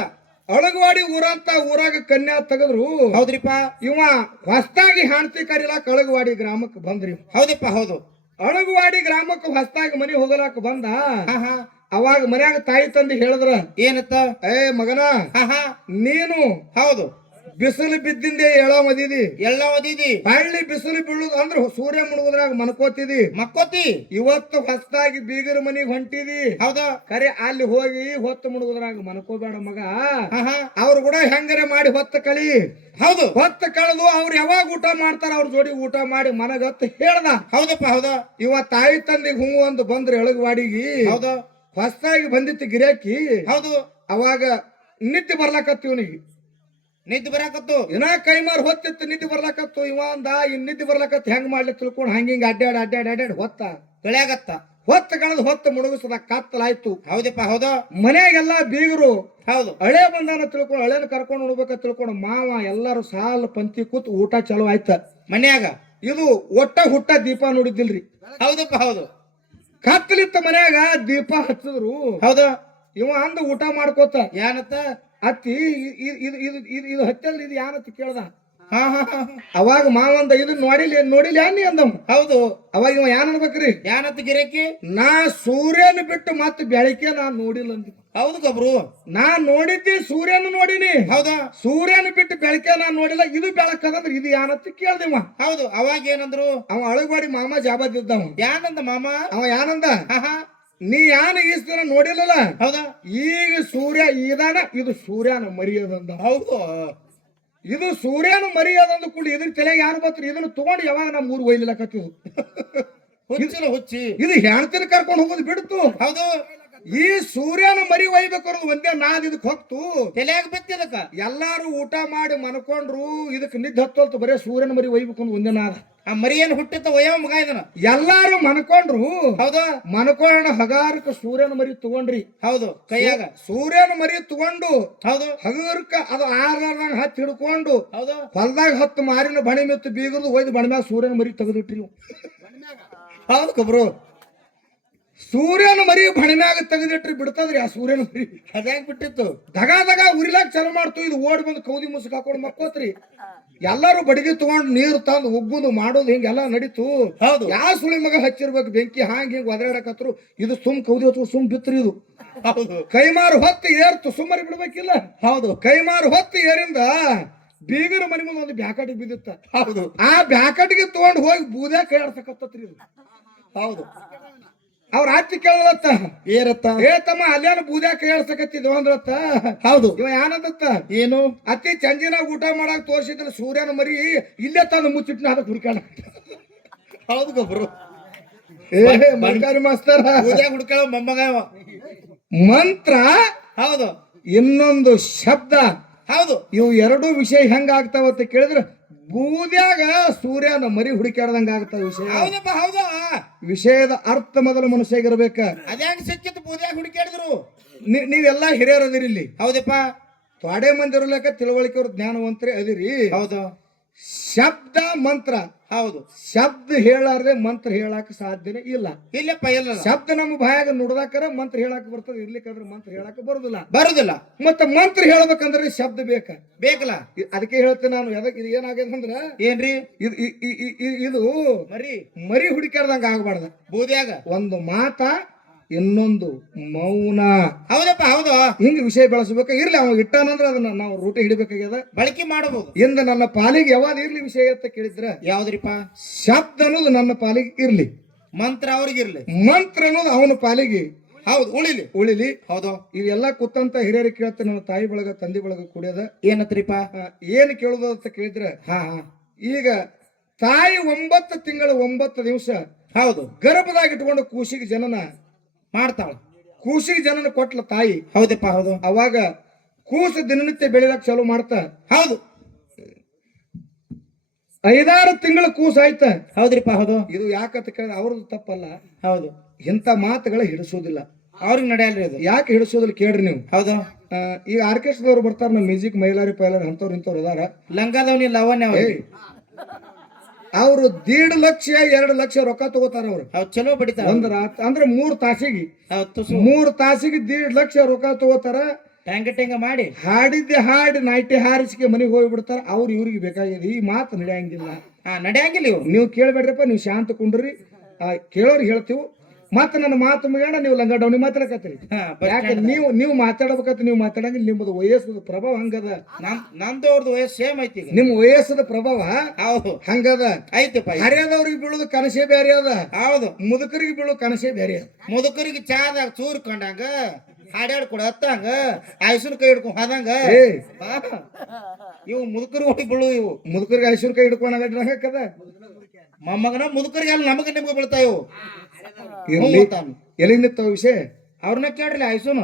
ಅಳಗವಾಡಿ ಊರಂತ ಊರಾಗ ಕನ್ಯಾ ತೆಗದ್ರು. ಹೌದ್ರಿಪ್ಪ. ಇವ ಹೊಸ್ತಾಗಿ ಹಾಣ್ತಿ ಕರಿಲಾಕ ಅಳಗವಾಡಿ ಗ್ರಾಮಕ್ಕೆ ಬಂದ್ರಿ. ಹೌದಪ್ಪ ಹೌದು. ಅಳಗವಾಡಿ ಗ್ರಾಮಕ್ಕೆ ಹೊಸ್ತಾಗ ಮನೆ ಹೋಗಲಾಕ ಬಂದ. ಅವಾಗ ಮನ್ಯಾಗ ತಾಯಿ ತಂದಿ ಹೇಳಿದ್ರ ಏನತ್ತ? ಏ ಮಗನ ನೀನು ಹೌದು. ಬಿಸಿಲು ಬಿದ್ದಿಂದೆ ಎಳ ಒದಿದಿ. ಎಲ್ಲ ಒದಿದಿ. ಹಳ್ಳಿ ಬಿಸಿಲು ಬೀಳುದು ಅಂದ್ರೆ ಸೂರ್ಯ ಮುಳುಗುದ್ರಾಗ ಮನ್ಕೋತಿದಿ. ಮಕ್ಕೋತಿ ಇವತ್ತು ಹೊಸ್ತಾಗಿ ಬೀಗರ ಮನಿಗ್ ಹೊಂಟಿದಿ. ಹೌದಾ? ಕರೆ ಅಲ್ಲಿ ಹೋಗಿ ಹೊತ್ತು ಮುಳುಗುದ್ರಾಗ ಮನ್ಕೋಬೇಡ ಮಗ. ಅವ್ರು ಕೂಡ ಹೆಂಗರೆ ಮಾಡಿ ಹೊತ್ತ ಕಳಿ. ಹೌದು. ಹೊತ್ತ ಕಳೆದು ಅವ್ರು ಯಾವಾಗ ಊಟ ಮಾಡ್ತಾರ ಅವ್ರ ಜೋಡಿ ಊಟ ಮಾಡಿ ಮನಗತ್ತ ಹೇಳ್ದ. ಹೌದಪ್ಪ ಹೌದ? ಇವ ತಾಯಿ ತಂದಿಗೆ ಹೂ ಒಂದು ಬಂದ್ರೆ ಎಳಗವಾಡಿಗಿ. ಹೌದು? ಹೊಸ್ತಾಗಿ ಬಂದಿತ್ತು ಗಿರಾಕಿ. ಹೌದು. ಅವಾಗ ನಿದ್ದೆ ಬರ್ಲಾಕತ್ತಿ ಇವನಿಗೆ. ನಿದ್ದೆ ಬರಾಕತ್ತು. ಇನ್ನ ಕೈ ಮಾರ್ ಹೊತ್ತಿತ್ತು ನಿದ್ದೆ ಬರ್ಲಾಕತ್ತು. ಇವ ಅಂದ ಇನ್ ನಿದ್ದೆ ಬರ್ಲಾಕತ್ತು ಹೆಂಗ್ ಮಾಡ್ಲಿ ತಿಳ್ಕೊಂಡು ಹಂಗಿಂಗ್ ಅಡ್ಡಾಡ್ ಅಡ್ಡಾಡ್ ಅಡ್ಡಾಡ್ ಹೊತ್ತ. ಕಳೆಯಾಗತ್ತ ಹೊತ್ತ ಕಳೆದು ಹೊತ್ತ ಮುಳುಗಿಸದ ಕತ್ತಲಾಯ್ತು. ಹೌದಪ್ಪ ಹೌದ. ಮನೆಯಾಗೆಲ್ಲ ಬೀಗರು. ಹೌದು. ಹಳೆ ಬಂದಾನ ತಿಳ್ಕೊಂಡು ಹಳೆನ ಕರ್ಕೊಂಡು ಹೋಗ್ಬೇಕ ತಿಳ್ಕೊಂಡು ಮಾವ ಎಲ್ಲಾರು ಸಾಲ ಪಂಕ್ತಿ ಕೂತ್ ಊಟ ಚಲೋ ಆಯ್ತ. ಮನ್ಯಾಗ. ಇದು ಒಟ್ಟ ಹುಟ್ಟ ದೀಪ ನೋಡಿದ್ದಿಲ್ರಿ. ಹೌದಪ್ಪ ಹೌದು. ಕತ್ತಲಿತ್ತ ಮನ್ಯಾಗ ದೀಪ ಹಚ್ಚಿದ್ರು. ಹೌದ. ಇವ ಅಂದ ಊಟ ಮಾಡ್ಕೋತ. ಏನತ್ತ? ಅತ್ತಿ ಇದು ಇದು ಇದು ಇದು ಹಚ್ಚಲ್ರಿ ಇದು ಯಾನತ್ತ ಕೇಳ್ದ? ಹಾ ಹಾ ಹಾ ಅವಾಗ ಮಾವಂದ ಇದು ನೋಡಿಲಿ ನೋಡಿಲಿ ನೀ ಅಂದ ಹೌದು. ಅವಾಗ ಇವ ಯಾನ್ ಅನ್ಬೇಕ್ರಿ? ಏನತ್ತ ಗಿರಕಿ ನಾ ಸೂರ್ಯನ ಬಿಟ್ಟು ಮತ್ತೆ ಬೆಳಕೆ ನಾ ನೋಡಿಲ್ಲ ಅಂದ ಹೌದು ಗಬ್ರು ನಾ ನೋಡಿದ್ದಿ ಸೂರ್ಯನ ನೋಡಿನಿ. ಹೌದಾ? ಸೂರ್ಯನ ಬಿಟ್ಟು ಬೆಳಕೆ ನಾ ನೋಡಿಲ್ಲ ಇದು ಬೆಳಕದಂದ್ರ ಇದು ಯಾನತ್ತ ಕೇಳ್ದಿವ ಹೌದು. ಅವಾಗ ಏನಂದ್ರು? ಅವ ಅಳಗವಾಡಿ ಮಾಮ ಜಾಬದಿದ್ದವ ಯಾನಂದ ಮಾಮ? ಅವ ಯಾನಂದ? ಹಾ. ನೀ ಯಾನ ಈಸ್ತರ ನೋಡಿಲ್ಲಲ್ಲ? ಹೌದಾ? ಈಗ ಸೂರ್ಯ ಇದಾನ ಇದು ಸೂರ್ಯನ ಮರಿಯದಂದ. ಹೌದು. ಇದು ಸೂರ್ಯನ ಮರಿಯದಂದ ಕೂಡ ಇದ್ರ ತಲೆಗೆ ಯಾರು ಬತ್ರಿ? ಇದನ್ನ ತಗೊಂಡು ಯಾವಾಗ ನಮ್ಮ ಊರ್ ಒಯ್ಲಿಲ್ಲಕತ್ತಿದ್ವು ಹುಚ್ಚಿನ ಹುಚ್ಚಿ. ಇದು ಹೆಣ್ತಿನ ಕರ್ಕೊಂಡು ಹೋಗೋದು ಬಿಡ್ತು. ಹೌದು. ಈ ಸೂರ್ಯನ ಮರಿ ಒಯ್ಬೇಕು ಅನ್ನೋದು ಒಂದೇ ನಾದ್ ಇದಕ್ ಹೊಕ್ತು. ತಲೆಯಾಗ ಬಿತ್ತಿದಕ್ಕ ಎಲ್ಲಾರು ಊಟ ಮಾಡಿ ಮನ್ಕೊಂಡ್ರು ಇದಕ್ ನಿದ್ದೆ ಹತ್ತೋಲ್ತು ಬರೇ ಸೂರ್ಯನ ಮರಿ ಒಯ್ಬೇಕು ಅನ್ನೋದು ಒಂದೇ ನಾದ. ಆ ಮರಿ ಏನ್ ಹುಟ್ಟಿತ್ತ ಒಯ್ಯವ ಮಗ ಇದನ? ಎಲ್ಲಾರು ಮನ್ಕೊಂಡ್ರು ಹೌದ. ಮನ್ಕೊಂಡ ಹಗಾರಕ್ಕ ಸೂರ್ಯನ ಮರಿ ತಗೊಂಡ್ರಿ. ಹೌದು ಕೈಯಾಗ. ಸೂರ್ಯನ ಮರಿ ತಗೊಂಡು ಹೌದು. ಹಗರ್ಕ ಅದು ಆರ್ಲಾರ್ದಂಗ ಹತ್ತಿ ಹಿಡ್ಕೊಂಡು ಹೌದು. ಹೊಲ್ದಾಗ ಹತ್ತು ಮಾರಿನ ಬಣಿ ಮೆತ್ತು ಬೀಗರ್ದು ಒಯ್ದು ಬಣಮ್ಯಾಗ ಸೂರ್ಯನ ಮರಿ ತೆಗೆದಿಟ್ರಿ ಹೌದು ಗಬ್ರು ಸೂರ್ಯನ ಮರಿ ಬಣಿನಾಗ ತೆಗೆದಿಟ್ರಿ ಬಿಡ್ತದ್ರಿ ಆ ಸೂರ್ಯನ ಮರಿ. ಅದ್ಯಾಕ್ ಬಿಟ್ಟಿತ್ತು ದಗ ದಗ ಉರಿಲಾಕ್ ಚಾಲು ಮಾಡ್ತು ಇದು ಓಡಿ ಬಂದು ಕೌದಿ ಮುಸುಕ್ ಹಾಕೊಂಡು ಮಕ್ಕೋತ್ರಿ. ಎಲ್ಲಾರು ಬಡಿಗೆ ತಗೊಂಡು ನೀರು ತಂದು ಉಗ್ಗುದು ಮಾಡೋದು ಹಿಂಗೆಲ್ಲ ನಡೀತು. ಹೌದು. ಯಾವ ಸುಳಿ ಮಗ ಹಚ್ಚಿರ್ಬೇಕು ಬೆಂಕಿ ಹಾಂಗ್ ಹಿಂಗ್ ಒದರಾಡಕತ್ರು ಇದು ಸುಮ್ ಕೌದಿ ಹೊತ್ತು ಸುಮ್ ಬಿತ್ರಿ ಇದು. ಹೌದು. ಕೈಮಾರು ಹೊತ್ತು ಏರ್ತು ಸುಮ್ಮರಿ ಬಿಡ್ಬೇಕಿಲ್ಲ. ಹೌದು. ಕೈಮಾರು ಹೊತ್ತು ಏರಿಂದ ಬೀಗರ ಮನೆ ಮುಂದೆ ಒಂದು ಬ್ಯಾಕಟಿ ಬಿದ್ದಿತ್ತ. ಹೌದು. ಆ ಬ್ಯಾಕಟಿಗೆ ತಗೊಂಡು ಹೋಗಿ ಬೂದ್ಯಾಕ ಕೈ ಆಡ್ಸಕತ್ತತ್ರಿ ಇದು. ಹೌದು. ಅವ್ರ ಅತ್ತಿ ಕೇಳಲತ್ತ ಏರತ್ತ? ಏ ತಮ್ಮ ಅಲ್ಲೇನ ಬೂದ್ಯಾಕ ಕೈ ಆಡ್ಸಕತ್ತಿದ್ವ ಅಂದ್ರತ್ತ? ಹೌದು. ಇವ ಏನಂದತ್ತ ಏನು? ಅತಿ ಚಂಜಿನಾಗ ಊಟ ಮಾಡಕ್ ತೋರ್ಸಿದ್ರ ಸೂರ್ಯನ ಮರಿ ಇಲ್ಲೇ ತಂದು ಮುಚ್ಚಿಟ್ನ ಅದಕ್ಕೆ ಹುಡ್ಕಾಣ ಹೌದು ಗೊಬ್ರು. ಏ ಮರ್ಕಾರಿ ಮಾಸ್ತರ. ಪೂಜೆ ಹುಡ್ಕಳ ಮೊಮ್ಮಗ ಮಂತ್ರ? ಹೌದು. ಇನ್ನೊಂದು ಶಬ್ದ. ಹೌದು. ಇವು ಎರಡೂ ವಿಷಯ ಹೆಂಗ ಆಗ್ತಾವ ಅಂತ ಕೇಳಿದ್ರ ಬೂದ್ಯಾಗ ಸೂರ್ಯನ ಮರಿ ಹುಡುಕ್ಯಾಡ್ದಂಗ ಆಗುತ್ತೆ ವಿಷಯ. ಹೌದಪ್ಪ ಹೌದಾ. ವಿಷಯದ ಅರ್ಥ ಮೊದಲು ಮನುಷ್ಯಗಿರ್ಬೇಕ ಅದ್ಯಾಂಗ ಸಿಕ್ಕಿತ್ತು ಬೂದ್ಯಾಗ ಹುಡುಕಾಡಿದ್ರು ನೀವೆಲ್ಲ ಹಿರಿಯರದಿರಿ ಇಲ್ಲಿ. ಹೌದಪ್ಪ. ತೊಡೆ ಮಂದಿ ಇರ್ಲಕ್ಕ ತಿಳುವಳಿಕೆ ಜ್ಞಾನವಂತರೇ ಅದಿರಿ. ಹೌದು. ಶಬ್ದ ಮಂತ್ರ ಹೌದು. ಶಬ್ದ ಹೇಳಾರ್ದೆ ಮಂತ್ರ ಹೇಳಾಕ ಸಾಧ್ಯನೇ ಇಲ್ಲ. ಇಲ್ಲಪ್ಪ ಇಲ್ಲ ಶಬ್ದ ನಮ್ಮ ಬಾಯಾಗ ನುಡ್ದಾಕರ ಮಂತ್ರ ಹೇಳಕ್ ಬರ್ತದೆ ಇರ್ಲಿಕ್ಕಂದ್ರೆ ಮಂತ್ರ ಹೇಳಾಕ ಬರುದಿಲ್ಲ. ಬರುದಿಲ್ಲ. ಮತ್ತೆ ಮಂತ್ರ ಹೇಳ್ಬೇಕಂದ್ರೆ ಶಬ್ದ ಬೇಕ. ಬೇಕಲ್ಲ. ಅದಕ್ಕೆ ಹೇಳ್ತೇನೆ ನಾನು ಎದಕ್ ಇದು ಏನಾಗ್ಯದ ಅಂದ್ರ ಏನ್ರಿ? ಇದು ಮರಿ. ಮರಿ ಹುಡುಕಾಡ್ದಂಗ ಆಗ್ಬಾರ್ದ. ಬೂದ್ಯಾಗ. ಒಂದು ಮಾತ ಇನ್ನೊಂದು ಮೌನ. ಹೌದಪ್ಪ ಹೌದು. ಹಿಂಗ ವಿಷಯ ಬೆಳೆಸಬೇಕು. ಇರ್ಲಿ ಅವ್ನು ಇಟ್ಟಾನಂದ್ರೆ ಅದನ್ನ ನಾವು ರೂಟಿ ಹಿಡಿಬೇಕಾಗ್ಯದ. ಬಳಕೆ ಮಾಡಬಹುದು. ಇಂದ ನನ್ನ ಪಾಲಿಗೆ ಯಾವಾಗ ಇರ್ಲಿ ವಿಷಯ ಅಂತ ಕೇಳಿದ್ರ ಯಾವ್ದ್ರಿಪ್ಪ? ಶಬ್ದ ಅನ್ನೋದು ನನ್ನ ಪಾಲಿಗೆ ಇರ್ಲಿ. ಮಂತ್ರ ಅವ್ರಿಗಿರ್ಲಿ ಮಂತ್ರ ಅನ್ನೋದು ಅವನ ಪಾಲಿಗೆ. ಹೌದು ಉಳಿಲಿ. ಉಳಿಲಿ. ಹೌದು. ಇವೆಲ್ಲ ಕುತ್ತಂತ ಹಿರಿಯರು ಕೇಳ್ತ ನನ್ನ ತಾಯಿ ಬಳಗ ತಂದೆ ಬಳಗ ಕುಡಿಯೋದ. ಏನತ್ರಿಪ್ಪ? ಏನು ಏನ್ ಕೇಳುದು ಅಂತ ಕೇಳಿದ್ರೆ ಹಾ ಹಾ. ಈಗ ತಾಯಿ ಒಂಬತ್ತು ತಿಂಗಳ ಒಂಬತ್ತು ದಿವಸ ಹೌದು. ಗರ್ಭದಾಗ ಇಟ್ಕೊಂಡು ಕೂಸಿಗೆ ಜನನ ಮಾಡ್ತಾಳ. ಕೂಸಿಗೆ ಜನನ ಕೊಟ್ಲ ತಾಯಿ. ಹೌದಪ್ಪ ಹೌದು. ಅವಾಗ ಕೂಸು ದಿನನಿತ್ಯ ಬೆಳಿಲಕ್ ಚಾಲು ಮಾಡ್ತಾ. ಹೌದು. ಐದಾರು ತಿಂಗಳ ಕೂಸು ಆಯ್ತ. ಹೌದ್ರಿಪ್ಪ ಹೌದು. ಇದು ಯಾಕಂತ ಕೇಳಿದ್ರೆ ಅವ್ರದ್ದು ತಪ್ಪಲ್ಲ. ಹೌದು. ಇಂಥ ಮಾತುಗಳ ಹಿಡಿಸೋದಿಲ್ಲ. ಅವ್ರಿಗೆ ನಡೆಯಲ್ರಿ ಅದು. ಯಾಕೆ ಹಿಡಿಸೋದಿಲ್ಲ ಕೇಳ್ರಿ ನೀವು. ಹೌದು. ಆ, ಈಗ ಆರ್ಕೆಸ್ಟ್ರದವ್ರು ಬರ್ತಾರ ನಮ್ಮ ಮ್ಯೂಸಿಕ್ ಮೈಲಾರಿ ಪೈಲಾರಿ ಅಂತವ್ರು ಇಂಥವ್ರು ಅದಾರ. ಲಂಗಾದವನಿ ಲವಣ್ಯ ಅವ್ರು. ಅವರು ದೀಡ್ ಲಕ್ಷ ಎರಡು ಲಕ್ಷ ರೊಕ್ಕ ತಗೋತಾರ ಅವ್ರು. ಹೌದು ಚಲೋ ಬಡಿತಾರ ಒಂದ್ ರಾತ್ ಅಂದ್ರೆ ಮೂರ್ ತಾಸಿಗೆ. ಹೌದು ತುಸು. ಮೂರ್ ತಾಸಿಗೆ ದೀಡ್ ಲಕ್ಷ ರೊಕ್ಕ ತಗೋತಾರ. ಟ್ಯಾಂಗ ಟ್ಯಾಂಗ ಮಾಡಿ? ಹಾಡಿದ್ದೆ ಹಾಡಿ ನೈಟಿ ಹಾರಿಸಿಕೆ ಮನೆಗೆ ಹೋಗ್ಬಿಡ್ತಾರ ಅವ್ರು ಇವ್ರಿಗೆ ಬೇಕಾಗಿದೆ. ಈ ಮಾತು ನಡೆಯಂಗಿಲ್ಲ. ಹಾ ನಡೆಯಂಗಿಲ್ಲ ನೀವು ಕೇಳ್ಬೇಡ್ರಿಪ್ಪ ನೀವು ಶಾಂತ ಕುಂಡ್ರಿ. ಆ, ಕೇಳೋರಿಗೆ ಹೇಳ್ತೀವಿ. ಮತ್ತೆ ನನ್ನ ಮಾತು ಮುಗಿಯೋಣ ನೀವು ಲಂಗ ಡೌನಿ ಮಾತಾಡಕತ್ತೀರಿ. ಯಾಕೆ ನೀವು ನೀವು ಮಾತಾಡ್ಬೇಕಂತ ನೀವು ಮಾತಾಡಂಗಿಲ್ಲ ನಿಮ್ಮದು ವಯಸ್ಸದ ಪ್ರಭಾವ ಹಂಗದ. ನಮ್ ನಂದು ಅವ್ರದ್ದು ವಯಸ್ಸು ಸೇಮ್ ಐತಿ ಈಗ. ನಿಮ್ಮ ವಯಸ್ಸದ ಪ್ರಭಾವ ಹೌದು. ಹಂಗದ. ಐತಪ್ಪ. ಹರಿಯದವ್ರಿಗೆ ಬೀಳೋದು ಕನಸೇ ಬೇರೆ ಅದ. ಹೌದು. ಮುದುಕರಿಗೆ ಬೀಳೋ ಕನಸೇ ಬೇರೆ ಅದ. ಮುದುಕರಿಗೆ ಚಾದಾಗ ಚೂರ್ ಕಂಡಂಗ ಹಾಡ್ಯಾಡ್ಕೊಡ ಹತ್ತಂಗ ಐಸೂರ್ ಕೈ ಹಿಡ್ಕೊಂಡ್ ಹೋದಂಗ. ಇವು ಮುದುಕರು ಹೊಡಿ ಬೀಳು ಇವು. ಮುದುಕರಿಗೆ ಐಸೂರ್ ಕೈ ಹಿಡ್ಕೊಂಡ್ ಹಾಕದ ಮೊಮ್ಮಗನ ಮುದುಕರಿಗೆ ಅಲ್ಲಿ ನಮಗೆ ನಿಮಗೆ ಇರ್ಲಿ ತಾನು ಎಲ್ಲಿ ನಿಂತವ ವಿಷಯ? ಅವ್ರನ್ನ ಕೇಳ್ರಿ ಆಯ್ಸುನು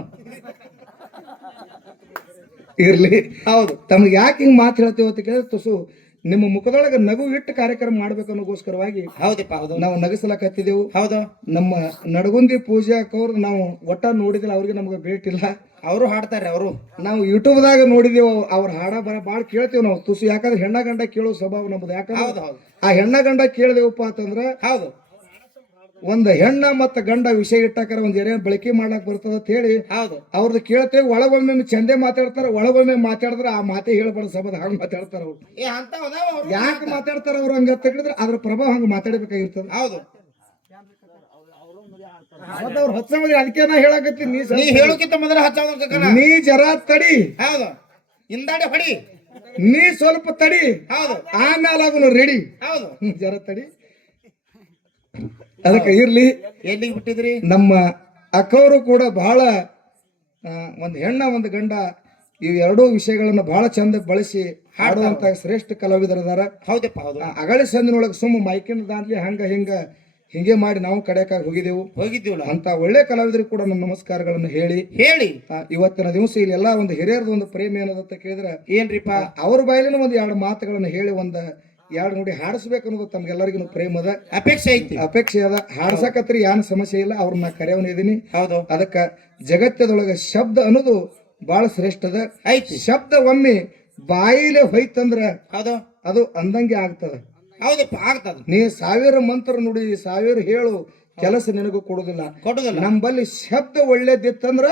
ಇರ್ಲಿ. ಹೌದು. ತಮ್ಗೆ ಯಾಕೆ ಹಿಂಗ್ ಮಾತು ಹೇಳ್ತೇವೆ ಅಂತ ಕೇಳಿದ್ರೆ ತುಸು ನಿಮ್ಮ ಮುಖದೊಳಗೆ ನಗು ಇಟ್ಟು ಕಾರ್ಯಕ್ರಮ ಮಾಡ್ಬೇಕು ಅನ್ನೋಗೋಸ್ಕರವಾಗಿ ಹೌದಪ್ಪ ಹೌದು. ನಾವು ನಗಸಲಕತ್ತಿದೆವು ಹೌದು. ನಮ್ಮ ನಡಗುಂದಿ ಪೂಜೆ ಹಾಕೋರು ನಾವು ಒಟ್ಟ ನೋಡಿದಿಲ್ಲ ಅವ್ರಿಗೆ ನಮ್ಗೆ ಭೇಟಿಲ್ಲ ಅವರು ಹಾಡ್ತಾರೆ ಅವರು. ನಾವು ಯೂಟ್ಯೂಬ್ದಾಗ ನೋಡಿದೆವು ಅವ್ರ ಹಾಡ ಬರ ಭಾಳ ಕೇಳ್ತೇವೆ ನಾವು. ತುಸು ಯಾಕಂದ್ರೆ ಹೆಣ್ಣ ಗಂಡ ಕೇಳೋ ಸ್ವಭಾವ ನಮ್ದು. ಯಾಕಂದ್ರೆ ಹೌದು ಆ ಹೆಣ್ಣ ಗಂಡ ಕೇಳಿದೆವಪ್ಪ ಅಂತಂದ್ರೆ ಹೌದು. ಒಂದ್ ಹೆಣ್ಣ ಮತ್ತ ಗಂಡ ವಿಷಯ ಇಟ್ಟಾಕರ ಒಂದ್ ಏನೇನ್ ಬಳಕೆ ಮಾಡಕ್ ಬರ್ತದ ಅಂತ ಹೇಳಿ ಹೌದು. ಅವ್ರದ್ದು ಕೇಳ್ತೇವೆ ಒಳಗೊಮ್ಮೆ ಚಂದೆ ಮಾತಾಡ್ತಾರ ಒಳಗೊಮ್ಮೆ ಮಾತಾಡಿದ್ರೆ ಆ ಮಾತೆ ಹೇಳ್ಬಾರ್ದು ಸಬದ ಹಂಗ ಮಾತಾಡ್ತಾರ ಅವ್ರು. ಯಾಕೆ ಮಾತಾಡ್ತಾರ ಅವ್ರು ಹಂಗ ತೆಗೆದ್ರೆ ಅದ್ರ ಪ್ರಭಾವ ಹಂಗ ಮಾತಾಡಬೇಕಾಗಿರ್ತದ. ಹೌದು. ಅವ್ರು ಮಂದಿ ಅದಕ್ಕೆ ನಾ ಹೇಳಕತ್ತೀನಿ. ನೀ ನೀ ಹೇಳೋಕ್ಕಿಂತ ಮೊದಲ ಹಚ್ಚಾವ ಕಕ್ಕನ ನೀ ಜರ ತಡಿ. ಹೌದು. ಹಿಂದಾಡಿ ಹೊಡಿ. ನೀ ಸ್ವಲ್ಪ ತಡಿ. ಹೌದು. ಆಮೇಲೆ ಆಗುನು ರೆಡಿ ಹೌದು. ಜರ ತಡಿ. ಅದಕ್ಕೆ ಇರ್ಲಿ. ಎಲ್ಲಿಗೆ ಬಿಟ್ಟಿದ್ರಿ ನಮ್ಮ ಅಕ್ಕವರು ಕೂಡ ಬಹಳ ಆ, ಒಂದು ಹೆಣ್ಣ ಒಂದು ಗಂಡ ಇವು ಎರಡೂ ವಿಷಯಗಳನ್ನ ಬಹಳ ಚಂದ ಬಳಸಿ ಹಾಡುವಂತ ಶ್ರೇಷ್ಠ ಕಲಾವಿದರದಾರ. ಹೌದಪ್ಪ ಹೌದು. ಅಗಳಿ ಸಂದಿನೊಳಗೆ ಸುಮ್ಮ ಮೈಕಿನ ದಾಂಡ್ಲಿ ಹಂಗ ಹಿಂಗ ಹಿಂಗೆ ಮಾಡಿ ನಾವು ಕಡೆಕಾಗಿ ಹೋಗಿದೆವು ಹೋಗಿದ್ದೇವು ಅಂತ ಒಳ್ಳೆ ಕಲಾವಿದರಿಗೆ ಕೂಡ ನಮ್ಮ ನಮಸ್ಕಾರಗಳನ್ನು ಹೇಳಿ ಹೇಳಿ. ಆ, ಇವತ್ತಿನ ದಿವಸ ಇಲ್ಲಿ ಎಲ್ಲ ಒಂದು ಹಿರಿಯರದ ಒಂದು ಪ್ರೇಮ ಏನದಂತ ಕೇಳಿದ್ರೆ ಏನ್ರಿಪ್ಪ? ಅವ್ರ ಬಾಯಲಿನ ಒಂದು ಎರಡು ಮಾತುಗಳನ್ನು ಹೇಳಿ ಒಂದು ಎರಡು ನೋಡಿ ಹಾಡಿಸ್ಬೇಕು ಅನ್ನೋದು ತಮ್ಗೆಲ್ಲರಿಗೂ ಪ್ರೇಮ ಅದ ಅಪೇಕ್ಷೆ ಐತಿ. ಅಪೇಕ್ಷೆ ಅದ. ಹಾಡ್ಸಕತ್ರಿ ಏನು ಸಮಸ್ಯೆ ಇಲ್ಲ ಅವ್ರನ್ನ ಕರೆಯವನ ಇದೀನಿ ಹೌದು. ಅದಕ್ಕ ಜಗತ್ತದೊಳಗೆ ಶಬ್ದ ಅನ್ನೋದು ಬಹಳ ಶ್ರೇಷ್ಠ ಅದ ಐತಿ. ಶಬ್ದ ಒಮ್ಮೆ ಬಾಯಿಲೆ ಹೋಯ್ತಂದ್ರ ಹೌದು. ಅದು ಅಂದಂಗೆ ಆಗ್ತದ. ಹೌದಪ್ಪ ಆಗ್ತದ. ನೀ ಸಾವಿರ ಮಂತ್ರ ನುಡಿ ಸಾವಿರ ಹೇಳು ಕೆಲಸ ನಿನಗೂ ಕೊಡುದಿಲ್ಲ. ಕೊಡುದಿಲ್ಲ. ನಮ್ಮಲ್ಲಿ ಶಬ್ದ ಒಳ್ಳೇದಿತ್ತಂದ್ರ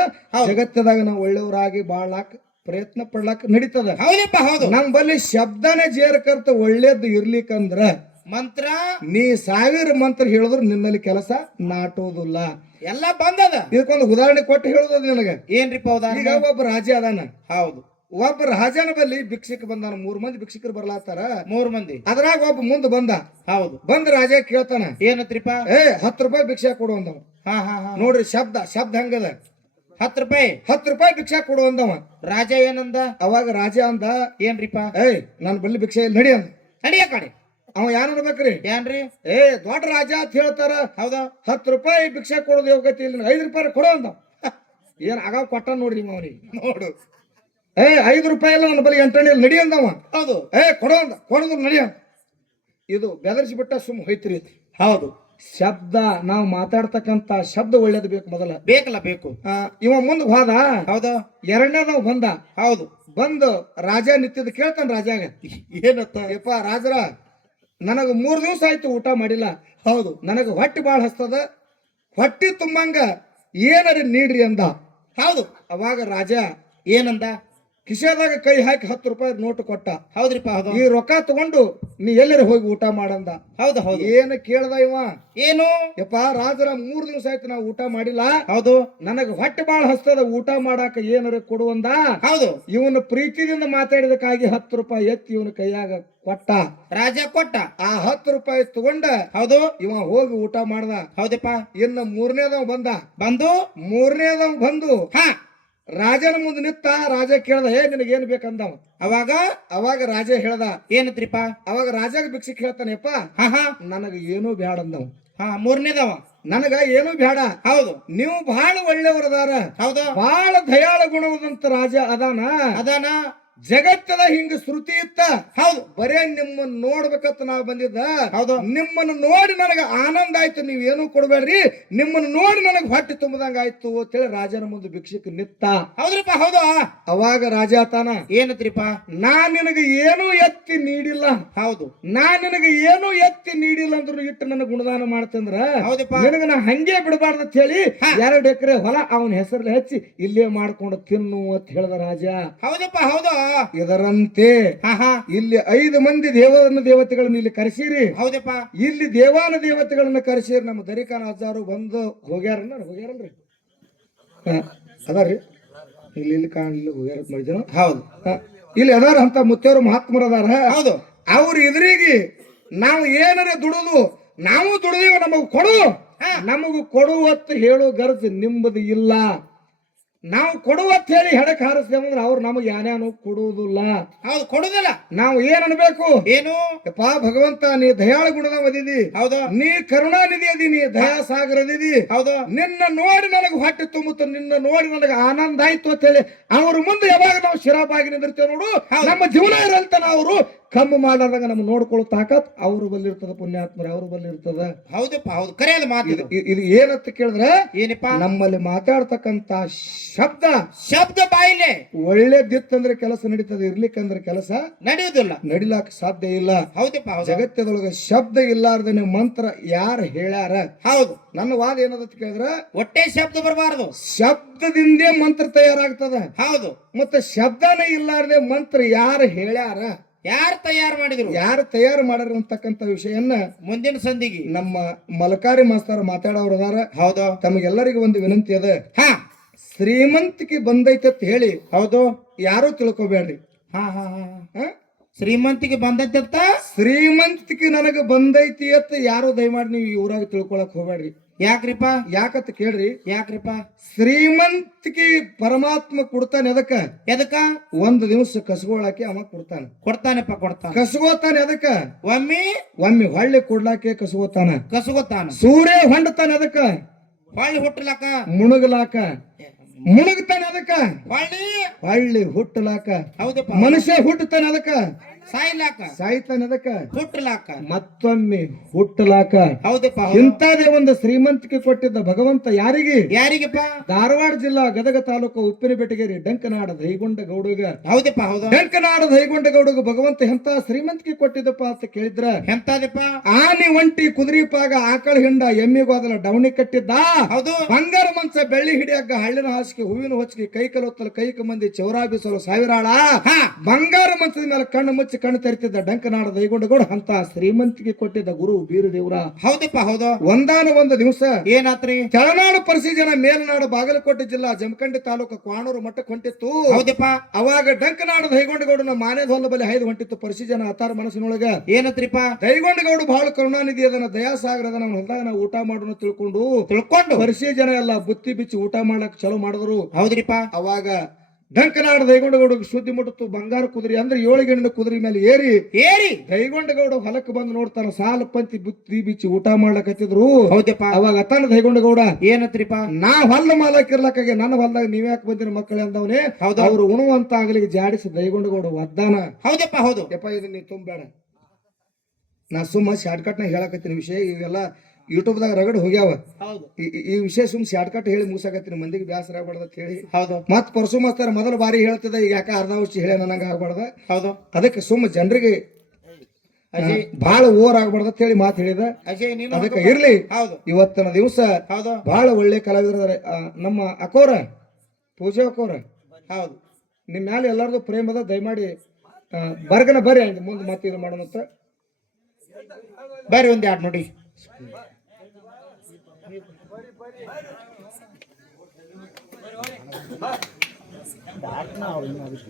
ಜಗತ್ತದಾಗ ನಾವು ಒಳ್ಳೆಯವರಾಗಿ ಬಾಳಾಕ್ ಪ್ರಯತ್ನ ಪಡ್ಲಾಕ ನಡೀತದ. ಹೌದಪ್ಪ ಹೌದು. ನಮ್ಮಲ್ಲಿ ಶಬ್ದನೇ ಜೇರ್ಕರ್ತ ಒಳ್ಳೇದು ಇರ್ಲಿಕ್ಕಂದ್ರ ಮಂತ್ರ? ನೀ ಸಾವಿರ ಮಂತ್ರ ಹೇಳಿದ್ರು ನಿನ್ನಲ್ಲಿ ಕೆಲಸ ನಾಟೋದಿಲ್ಲ ಎಲ್ಲ ಬಂದದ? ಇದಕ್ಕೊಂದು ಉದಾಹರಣೆ ಕೊಟ್ಟು ಹೇಳುದ ನಿನಗೆ. ಏನ್ರಿಪ್ಪ ಉದಾಹರಣೆ? ಈಗ ಒಬ್ಬ ರಾಜ ಅದಾನ. ಹೌದು. ಒಬ್ಬ ರಾಜನ ಬಲ್ಲಿ ಭಿಕ್ಷಕ ಬಂದಾನ ಮೂರ್ ಮಂದಿ ಭಿಕ್ಷಕರು ಬರ್ಲಾತಾರ ಮೂರ್ ಮಂದಿ. ಅದ್ರಾಗ ಒಬ್ಬ ಮುಂದ್ ಬಂದ. ಹೌದು. ಬಂದ ರಾಜ ಕೇಳ್ತಾನ ಏನತ್ರಿಪ ಏ ಹತ್ತು ರೂಪಾಯಿ ಭಿಕ್ಷಾ ಕೊಡು ಅಂದವ. ಹಾ ಹಾ ಹಾ. ನೋಡ್ರಿ ಶಬ್ದ ಶಬ್ದ ಹಂಗದ? ಹತ್ ರೂಪಾಯಿ? ಹತ್ತು ರೂಪಾಯಿ ಭಿಕ್ಷಾ ಕೊಡು ಅಂದವ. ರಾಜ ಏನಂದ? ಅವಾಗ ರಾಜ ಅಂದ ಏನ್ರಿಪ ಏಯ್ ನನ್ ಬಲ್ಲಿ ಭಿಕ್ಷೆ ಇಲ್ಲಿ ನಡಿ ಅಂದ. ನಡಿಯ ಕಡೆ ಅವ ಯಾನ್ ಅನ್ಬೇಕ್ರಿ? ಏನ್ರಿ ಏ ದೊಡ್ಡ ರಾಜ ಅಂತ ಹೇಳ್ತಾರ. ಹೌದಾ? ಹತ್ತು ರೂಪಾಯಿ ಭಿಕ್ಷೆ ಕೊಡೋದು ಯೋಗ್ಯತೆ ಇಲ್ಲ ಐದ್ ರೂಪಾಯಿ ಕೊಡು ಅಂದ ಏನ್ ಆಗಾವ್ ಕೊಟ್ಟ ನೋಡ್ರಿ ಅವನಿಗೆ ನೋಡು. ಏ ಐದು ರೂಪಾಯಿ ಎಲ್ಲ ನನ್ನ ಬಳಿ ಎಂಟಣಿ ನಡಿ ಅಂದವ. ಹೌದು. ಏ ಕೊಡೋ ಅಂದ ಕೊಡೋದು ನಡಿಯ ಇದು ಬೆದರಿಸಿ ಬಿಟ್ಟ ಸುಮ್ ಹೋಯ್ತಿರಿ ಹೌದು. ಶಬ್ದ ನಾವು ಮಾತಾಡ್ತಕ್ಕಂತ ಶಬ್ದ ಒಳ್ಳೇದು ಬೇಕು ಮೊದಲ. ಬೇಕಲ್ಲ ಬೇಕು. ಆ, ಇವ ಮುಂದ್ ಹೋದ. ಹೌದು. ಎರಡನೇ ನಾವು ಬಂದ. ಹೌದು. ಬಂದು ರಾಜ ನಿತ್ಯದ ಕೇಳ್ತಾನ ರಾಜಾಗ. ಏನತ್ತ? ಯಪ್ಪ ರಾಜರ ನನಗ ಮೂರ್ ದಿವಸ ಆಯ್ತು ಊಟ ಮಾಡಿಲ್ಲ. ಹೌದು. ನನಗ ಹೊಟ್ಟಿ ಬಾಳ ಹಸ್ತದ. ಹೊಟ್ಟಿ ತುಂಬಂಗ ಏನರಿ ನೀಡ್ರಿ ಅಂದ. ಹೌದು. ಅವಾಗ ರಾಜ ಏನಂದ? ಕಿಶೆದಾಗ ಕೈ ಹಾಕಿ ಹತ್ತು ರೂಪಾಯಿ ನೋಟು ಕೊಟ್ಟ. ಹೌದ್ರಿಪ್ಪ ಹೌದು. ಈ ರೊಕ್ಕ ತಗೊಂಡು ನೀ ಎಲ್ಲರ ಹೋಗಿ ಊಟ ಮಾಡಂದ? ಹೌದು ಹೌದು. ಏನು ಕೇಳ್ದ ಇವ? ಏನು? ಯಪ್ಪ ರಾಜರ ಮೂರ್ ದಿವಸ ಆಯ್ತು ನಾವು ಊಟ ಮಾಡಿಲ್ಲ. ಹೌದು. ನನಗ ಹೊಟ್ಟೆ ಬಾಳ ಹಸ್ತದ ಊಟ ಮಾಡಾಕ ಏನಾರ ಕೊಡುವಂದ ಹೌದು. ಇವನು ಪ್ರೀತಿದಿಂದ ಮಾತಾಡಿದಕ್ಕಾಗಿ ಹತ್ತು ರೂಪಾಯಿ ಎತ್ತಿ ಇವನ ಕೈಯಾಗ ಕೊಟ್ಟ. ರಾಜ ಕೊಟ್ಟ. ಆ ಹತ್ತು ರೂಪಾಯಿ ತಗೊಂಡ ಹೌದು. ಇವ ಹೋಗಿ ಊಟ ಮಾಡ್ದ. ಹೌದಪ್ಪ. ಇನ್ನ ಮೂರನೇದವ್ ಬಂದ. ಬಂದು? ಮೂರನೇದವ್ ಬಂದು. ಹಾ. ರಾಜನ ಮುಂದೆ ನಿತ್ತ ರಾಜ ಕೇಳ್ದ ಹೇ ನಿನಗೇನ್ ಬೇಕಂದವ? ಅವಾಗ ಅವಾಗ ರಾಜ ಹೇಳ್ದ ಏನತ್ರಿಪ್ಪ? ಅವಾಗ ರಾಜಾಗ ಭಿಕ್ಷೆ ಹೇಳ್ತಾನೆಪ್ಪ ಹಾ ಹಾ. ನನಗ ಏನೂ ಬ್ಯಾಡ ಅಂದವ. ಹಾ ಮೂರನೇದವ? ನನಗ ಏನು ಬೇಡ ಹೌದು. ನೀವು ಬಹಳ ಒಳ್ಳೆಯವರದಾರ. ಹೌದು. ಬಹಳ ದಯಾಳ ಗುಣವಾದಂತ ರಾಜ ಅದಾನ. ಅದಾನ? ಜಗತ್ತದ ಹಿಂಗ ಶ್ರುತಿ ಇತ್ತ? ಹೌದು. ಬರೇ ನಿಮ್ಮನ್ನ ನೋಡ್ಬೇಕಂತ ನಾವು ಬಂದಿದ್ದ? ಹೌದು. ನಿಮ್ಮನ್ನ ನೋಡಿ ನನಗ ಆನಂದ ಆಯ್ತು ನೀವ್ ಏನು ಕೊಡ್ಬೇಡ್ರಿ. ನಿಮ್ಮನ್ನ ನೋಡಿ ನನಗೆ ಹೊಟ್ಟೆ ತುಂಬದಂಗ ಆಯ್ತು ಅಂತೇಳಿ ರಾಜನ ಮುಂದೆ ಭಿಕ್ಷಕ್ ನಿತ್ತ. ಹೌದ್ರಿಪ್ಪ ಹೌದಾ. ಅವಾಗ ರಾಜ ತಾನ ಏನತ್ರಿಪ್ಪ? ನಾ ನಿನಗ ಏನು ಎತ್ತಿ ನೀಡಿಲ್ಲ. ಹೌದು. ನಾ ನಿನಗ ಏನು ಎತ್ತಿ ನೀಡಿಲ್ಲ ಅಂದ್ರೂ ಇಟ್ಟು ನನಗೆ ಗುಣದಾನ ಮಾಡ್ತಂದ್ರ? ಹೌದಪ್ಪ. ನಿನಗೆ ನಾ ಹಂಗೆ ಬಿಡಬಾರ್ದು ಅಂತ ಹೇಳಿ. ಎರಡು ಎಕರೆ ಹೊಲ ಅವನ ಹೆಸರಲ್ಲಿ ಹಚ್ಚಿ ಇಲ್ಲೇ ಮಾಡ್ಕೊಂಡು ತಿನ್ನು ಅಂತ ಹೇಳ್ದ ರಾಜ. ಹೌದಪ್ಪ ಹೌದು. ಇದರಂತೆ ಇಲ್ಲಿ ಐದು ಮಂದಿ ದೇವರನ್ನ ದೇವತೆಗಳನ್ನ ಇಲ್ಲಿ ಕರೆಸಿರಿ. ಹೌದಪ್ಪ. ಇಲ್ಲಿ ದೇವಾನ ದೇವತೆಗಳನ್ನ ಕರೆಸಿರಿ. ನಮ್ಮ ದರಿಕಾನ ಅಜ್ಜಾರು ಬಂದು ಹೋಗ್ಯಾರನ್ನ ಹೋಗ್ಯಾರಲ್ರಿ. ಹಾ, ಅದಾರ್ರಿ. ಇಲ್ಲಿ ಇಲ್ಲಿ ಕಾಣಲಿ ಹೋಗ್ಯಾರ ಮಾಡಿದ್ರು ಹೌದು. ಇಲ್ಲಿ ಅದಾರ ಅಂತ ಮುತ್ತೆಯವರು ಮಹಾತ್ಮರು ಅದಾರ. ಹೌದು. ಅವ್ರು ಇದ್ರಿಗೆ ನಾವು ಏನರ ದುಡುದು ನಾವು ದುಡಿದೇವ ನಮಗ್ ಕೊಡು. ನಮಗ ಕೊಡುವತ್ತು ಹೇಳೋ ಗರ್ಜ್ ನಿಮ್ಮದು ಇಲ್ಲ. ನಾವು ಕೊಡುವತ್ ಹೇಳಿ ಹೆಡಕ್ ಹಾರಿಸ್ತೇವಂದ್ರ ಅವ್ರು ನಮಗೆ ಯಾನ್ಯಾನು ಕೊಡುವುದಿಲ್ಲ. ಹೌದು ಕೊಡುದಿಲ್ಲ ನಾವು ಏನ್ ಅನ್ಬೇಕು? ಏನು? ಪಾ ಭಗವಂತ ನೀ ದಯಾಳ ಗುಣದ ಒದಿದಿ ಹೌದು. ನೀ ಕರುಣಾನಿಧಿ ಅದಿ ನೀ ದಯಾ ಸಾಗರ ಅದಿದಿ ಹೌದು. ನಿನ್ನ ನೋಡಿ ನನಗೆ ಹೊಟ್ಟೆ ತುಂಬುತ್ತ ನಿನ್ನ ನೋಡಿ ನನಗೆ ಆನಂದ ಆಯ್ತು ಅಂತ ಹೇಳಿ ಅವ್ರ ಮುಂದೆ ಯಾವಾಗ ನಾವು ಶಿರಾಬಾಗಿ ನಿಂದಿರ್ತೇವೆ ನೋಡು. ನಮ್ಮ ಜೀವನ ಇರಲ್ತನ ಅವರು ಕಮ್ಮು ಮಾಡಾರ್ದಾಗ ನಮ್ಗೆ ನೋಡ್ಕೊಳ್ಳೋ ತಾಕತ್ ಅವ್ರ ಬಲ್ಲಿರ್ತದ ಪುಣ್ಯಾತ್ಮರ ಅವ್ರ ಬಲ್ಲಿರ್ತದ. ಹೌದಪ್ಪ ಹೌದು. ಕರೆ ಅದು ಮಾತು ಇದು ಇದು. ಏನಂತ ಕೇಳಿದ್ರೆ ಏನಪ್ಪ? ನಮ್ಮಲ್ಲಿ ಮಾತಾಡ್ತಕ್ಕಂತ ಶಬ್ದ. ಶಬ್ದ ಬಾಯಿಲೆ. ಒಳ್ಳೇದಿತ್ತಂದ್ರೆ ಕೆಲಸ ನಡೀತದೆ ಇರ್ಲಿಕ್ಕಂದ್ರೆ ಕೆಲಸ ನಡೆಯುವುದಿಲ್ಲ ನಡಿಲಾಕ ಸಾಧ್ಯ ಇಲ್ಲ. ಹೌದಪ್ಪ ಹೌದು. ಜಗತ್ತದೊಳಗ ಶಬ್ದ ಇಲ್ಲಾರ್ದನೆ ಮಂತ್ರ ಯಾರು ಹೇಳ್ಯಾರ? ಹೌದು. ನನ್ನ ವಾದ ಏನದಂತ ಕೇಳಿದ್ರೆ ಒಟ್ಟೆ ಶಬ್ದ ಬರಬಾರದು. ಶಬ್ದದಿಂದೇ ಮಂತ್ರ ತಯಾರಾಗ್ತದ. ಹೌದು. ಮತ್ತೆ ಶಬ್ದನೇ ಇಲ್ಲಾರ್ದೆ ಮಂತ್ರ ಯಾರು ಹೇಳ್ಯಾರ? ಯಾರು ತಯಾರು ಮಾಡಿದ್ರು? ಯಾರು ತಯಾರು ಮಾಡ್ಯಾರ ಅಂತಕ್ಕಂಥ ವಿಷಯನ್ನ ಮುಂದಿನ ಸಂದಿಗೆ. ನಮ್ಮ ಮಲಕಾರಿ ಮಾಸ್ತರ ಮಾತಾಡೋರು ಅದಾರ. ಹೌದು. ತಮಗೆಲ್ಲರಿಗೂ ಒಂದು ವಿನಂತಿ ಅದ. ಹಾ. ಶ್ರೀಮಂತಿಕೆ ಬಂದೈತೆ ಅಂತ ಹೇಳಿ ಹೌದು. ಯಾರು ತಿಳ್ಕೊಬೇಡ್ರಿ. ಹಾ ಹಾ ಹಾ ಶ್ರೀಮಂತಿಗೆ ಬಂದೈತೆ ಅಂತ ಶ್ರೀಮಂತಿಕೆ ನನಗೆ ಬಂದೈತಿ ಅಂತ ಯಾರು ದಯಮಾಡಿ ನೀವು ಈ ಊರಾಗ ತಿಳ್ಕೊಳಕ್ ಹೋಗ್ಬೇಡ್ರಿ. ಯಾಕ್ರಿಪ್ಪ? ಯಾಕತ್ ಕೇಳ್ರಿ. ಯಾಕ್ರಿಪ್ಪ? ಶ್ರೀಮಂತಿಕೆ ಪರಮಾತ್ಮ ಕೊಡ್ತಾನೆ ಅದಕ್ಕ ಎದಕ್ಕ? ಒಂದು ದಿವಸ ಕಸಗೋಳಾಕಿ ಅವ ಕೊಡ್ತಾನೆ. ಕೊಡ್ತಾನಪ್ಪ ಕೊಡ್ತಾನ. ಕಸಗೋತಾನೆ ಎದಕ ಒಮ್ಮೆ? ಒಮ್ಮೆ ಹೊಳ್ಳಿ ಕೊಡ್ಲಾಕೆ ಕಸಗೋತಾನ ಕಸಗೋತಾನ ಸೂರ್ಯ ಹೊಂಡತಾನೆ ಅದಕ್ಕ ಹೊಳ್ಳಿ ಹುಟ್ಟಲಾಕ? ಮುಣುಗಲಾಕ. ಮುಣಗ್ತಾನೆ ಅದಕ್ಕ ಹೊಳ್ಳಿ? ಹೊಳ್ಳಿ ಹುಟ್ಟಲಾಕ. ಹೌದಪ್ಪ. ಮನುಷ್ಯ ಹುಟ್ಟತಾನೆ ಅದಕ್ಕ ಸಾಯ್ಲಾಕ. ಸಾಯ್ತಾನೆ ಅದಕ್ಕ ಹುಟ್ಟಲಾಕ ಮತ್ತೊಮ್ಮೆ ಹುಟ್ಟಲಾಕ ಹೌದಪ್ಪ ಹೌದು. ಇಂಥದೇ ಒಂದು ಶ್ರೀಮಂತಿಕೆ ಕೊಟ್ಟಿದ್ದ ಭಗವಂತ ಯಾರಿಗೆ? ಯಾರಿಗೆಪ್ಪ? ಧಾರವಾಡ ಜಿಲ್ಲಾ ಗದಗ ತಾಲೂಕು ಉಪ್ಪಿನ ಬೆಟಗೇರಿ ಡಂಕನಾಡ ದೈಗೊಂಡ ಗೌಡಗ. ಹೌದಪ್ಪ ಹೌದು. ಗೌಡಗ ಭಗವಂತ ಎಂತ ಶ್ರೀಮಂತಿಕೆ ಕೊಟ್ಟಿದ್ದಪ್ಪ ಅಂತ ಕೇಳಿದ್ರ? ಎಂತದಪ್ಪ ಆನೆ ಒಂಟಿ ಕುದುರೆ ಪಾಗ ಆಕಳ ಹಿಂಡ ಎಮ್ಮಿ ಗೋದಲ ಡವಣಿ ಕಟ್ಟಿದ್ದ? ಹೌದು. ಬಂಗಾರ ಮಂಚ ಬೆಳ್ಳಿ ಹಿಡಿಯಕ್ಕ ಹಳ್ಳಿನ ಹಾಸಿಗೆ ಹೂವಿನ ಹೊಚ್ಚಿಗೆ ಕೈ ಕಲೊತ್ತಲು ಕೈಕ ಮಂದಿ ಚೌರಾ ಬೀಸಲು ಸಾವಿರಾಳ? ಹಾ. ಬಂಗಾರ ಮಂಚದ ಮೇಲೆ ಕಣ್ಣು ಮುಚ್ಚಿ ಕಣ್ಣು ತರಿತಿದ್ದ ಡಂಕನಾಡ ದೈಗೊಂಡಗೌಡ ಅಂತ ಶ್ರೀಮಂತಿಗೆ ಕೊಟ್ಟಿದ್ದ ಗುರು ಬೀರದೇವ್ರ. ಹೌದಪ್ಪ ಹೌದ. ಒಂದಾನ ಒಂದು ದಿವಸ ಏನಾತ್ರಿ? ತೆಳನಾಡು ಪರಿಸಿಜನ ಮೇಲ್ನಾಡು ಬಾಗಲಕೋಟೆ ಜಿಲ್ಲಾ ಜಮಖಂಡಿ ತಾಲೂಕು ಕ್ವಾಣೂರು ಮಟ್ಟಕ್ಕೆ ಹೊಂಟಿತ್ತು. ಹೌದಪ್ಪ. ಅವಾಗ ಡಂಕನಾಡ ದೈಗೊಂಡಗೌಡನ ಮಾನೇದ ಹೊಲ ಬಲಿ ಹೈದು ಹೊಂಟಿತ್ತು ಪರಿಸಿಜನ ಅತಾರ ಮನಸ್ಸಿನೊಳಗ. ಏನತ್ರಿಪ್ಪ? ದೈಗೊಂಡಗೌಡ ಬಹಳ ಕರುಣಾನಿಧಿ ಅದನ್ನ ದಯಾಸಾಗರ ಅದನ್ನ ಹೊಲ್ದಾಗ ನಾವು ಊಟ ಮಾಡೋಣ ತಿಳ್ಕೊಂಡು ತಿಳ್ಕೊಂಡು. ಪರಿಸಿ ಜನ ಎಲ್ಲ ಬುತ್ತಿ ಬಿಚ್ಚಿ ಊಟ ಮಾಡಕ್ ಚಲೋ ಮಾಡಿದ್ರು. ಹೌದ್ರಿಪ್ಪ. ಅವಾಗ ಡಂಕನಾಡ ದೈಗೊಂಡಗೌಡ ಶುದ್ಧಿ ಮುಟ್ಟಿತ್ತು ಬಂಗಾರ ಕುದುರೆ ಅಂದ್ರೆ ಏಳು ಗಂಡಿನ ಕುದುರೆ ಮೇಲೆ ಏರಿ ಏರಿ? ದೈಗೊಂಡಗೌಡ ಹೊಲಕ್ಕೆ ಬಂದು ನೋಡ್ತಾರ ಸಾಲ ಪಂತಿ ಬುತ್ತಿ ಬಿಚ್ಚಿ ಊಟ ಮಾಡ್ಲಕತ್ತಿದ್ರು. ಹೌದಪ್ಪ ಅವಾಗ ಅತನ ದೈಗೊಂಡಗೌಡ ಏನತ್ರಿಪ ನಾ ಹೊಲ ಮಾಲಕ್ ಇರ್ಲಕ್ಕಾಗೆ ನನ್ನ ಹೊಲ್ದಾಗ ನೀವ್ಯಾಕೆ ಬಂದಿರ ಮಕ್ಕಳೇ ಅಂದವನೇ ಹೌದು. ಅವ್ರು ಉಣುವಂತ ಆಗ್ಲಿಗೆ ಜಾಡಿಸಿ ದೈಗೊಂಡಗೌಡ ಒದ್ದಾನ. ಹೌದಪ್ಪ ಹೌದು. ಯಪ್ಪ ಇದನ್ನ ನೀ ತುಂಬಬೇಡ. ನಾ ಸುಮ್ಮ ಶಾರ್ಟ್ಕಟ್ನ ಹೇಳಕತ್ತಿನ ವಿಷಯ ಇವೆಲ್ಲ ಯೂಟ್ಯೂಬ್ದಾಗ ರಗಡ್ ಹೋಗ್ಯಾವ. ಈ- ವಿಷಯ ಸುಮ್ ಶಾರ್ಟ್ಕಟ್ ಹೇಳಿ ಮುಗಿಸಾಕತ್ತೀನಿ ಮಂದಿಗೆ ಬೇಸರ ಆಗ್ಬಾರ್ದು ಅಂತ ಹೇಳಿ. ಹೌದು. ಮತ್ ಪರಸು ಮಾಸ್ತಾರ ಮೊದಲ ಬಾರಿ ಹೇಳ್ತದ ಈಗ ಯಾಕೆ ಅರ್ಧ ವರ್ಷ ಹೇಳ ನನಗ ಆಗ್ಬಾರ್ದ. ಹೌದು. ಅದಕ್ಕೆ ಸುಮ್ ಜನರಿಗೆ ಬಹಳ ಓವರ್ ಆಗ್ಬಾರ್ದು ಅಂತ ಹೇಳಿ ಮಾತು ಹೇಳಿದ. ಅದಕ್ಕೆ ಇರ್ಲಿ. ಹೌದು. ಇವತ್ತಿನ ದಿವಸ ಹೌದು. ಬಹಳ ಒಳ್ಳೆ ಕಲಾವಿದರು ನಮ್ಮ ಅಕೋರ ಪೂಜಾ ಅಕೋರ. ಹೌದು. ನಿಮ್ಮ ಮ್ಯಾಲೆ ಎಲ್ಲಾರ್ದು ಪ್ರೇಮ ಅದ ದಯಮಾಡಿ ಬರ್ಗನ ಬರ್ರಿ ಮುಂದೆ ಮತ್ತೆ ಇದು ಮಾಡೋಣ ಬರ್ರಿ ಒಂದ್ ಎರಡು ನೋಡಿ. பாட்டுனா அவ்வளோ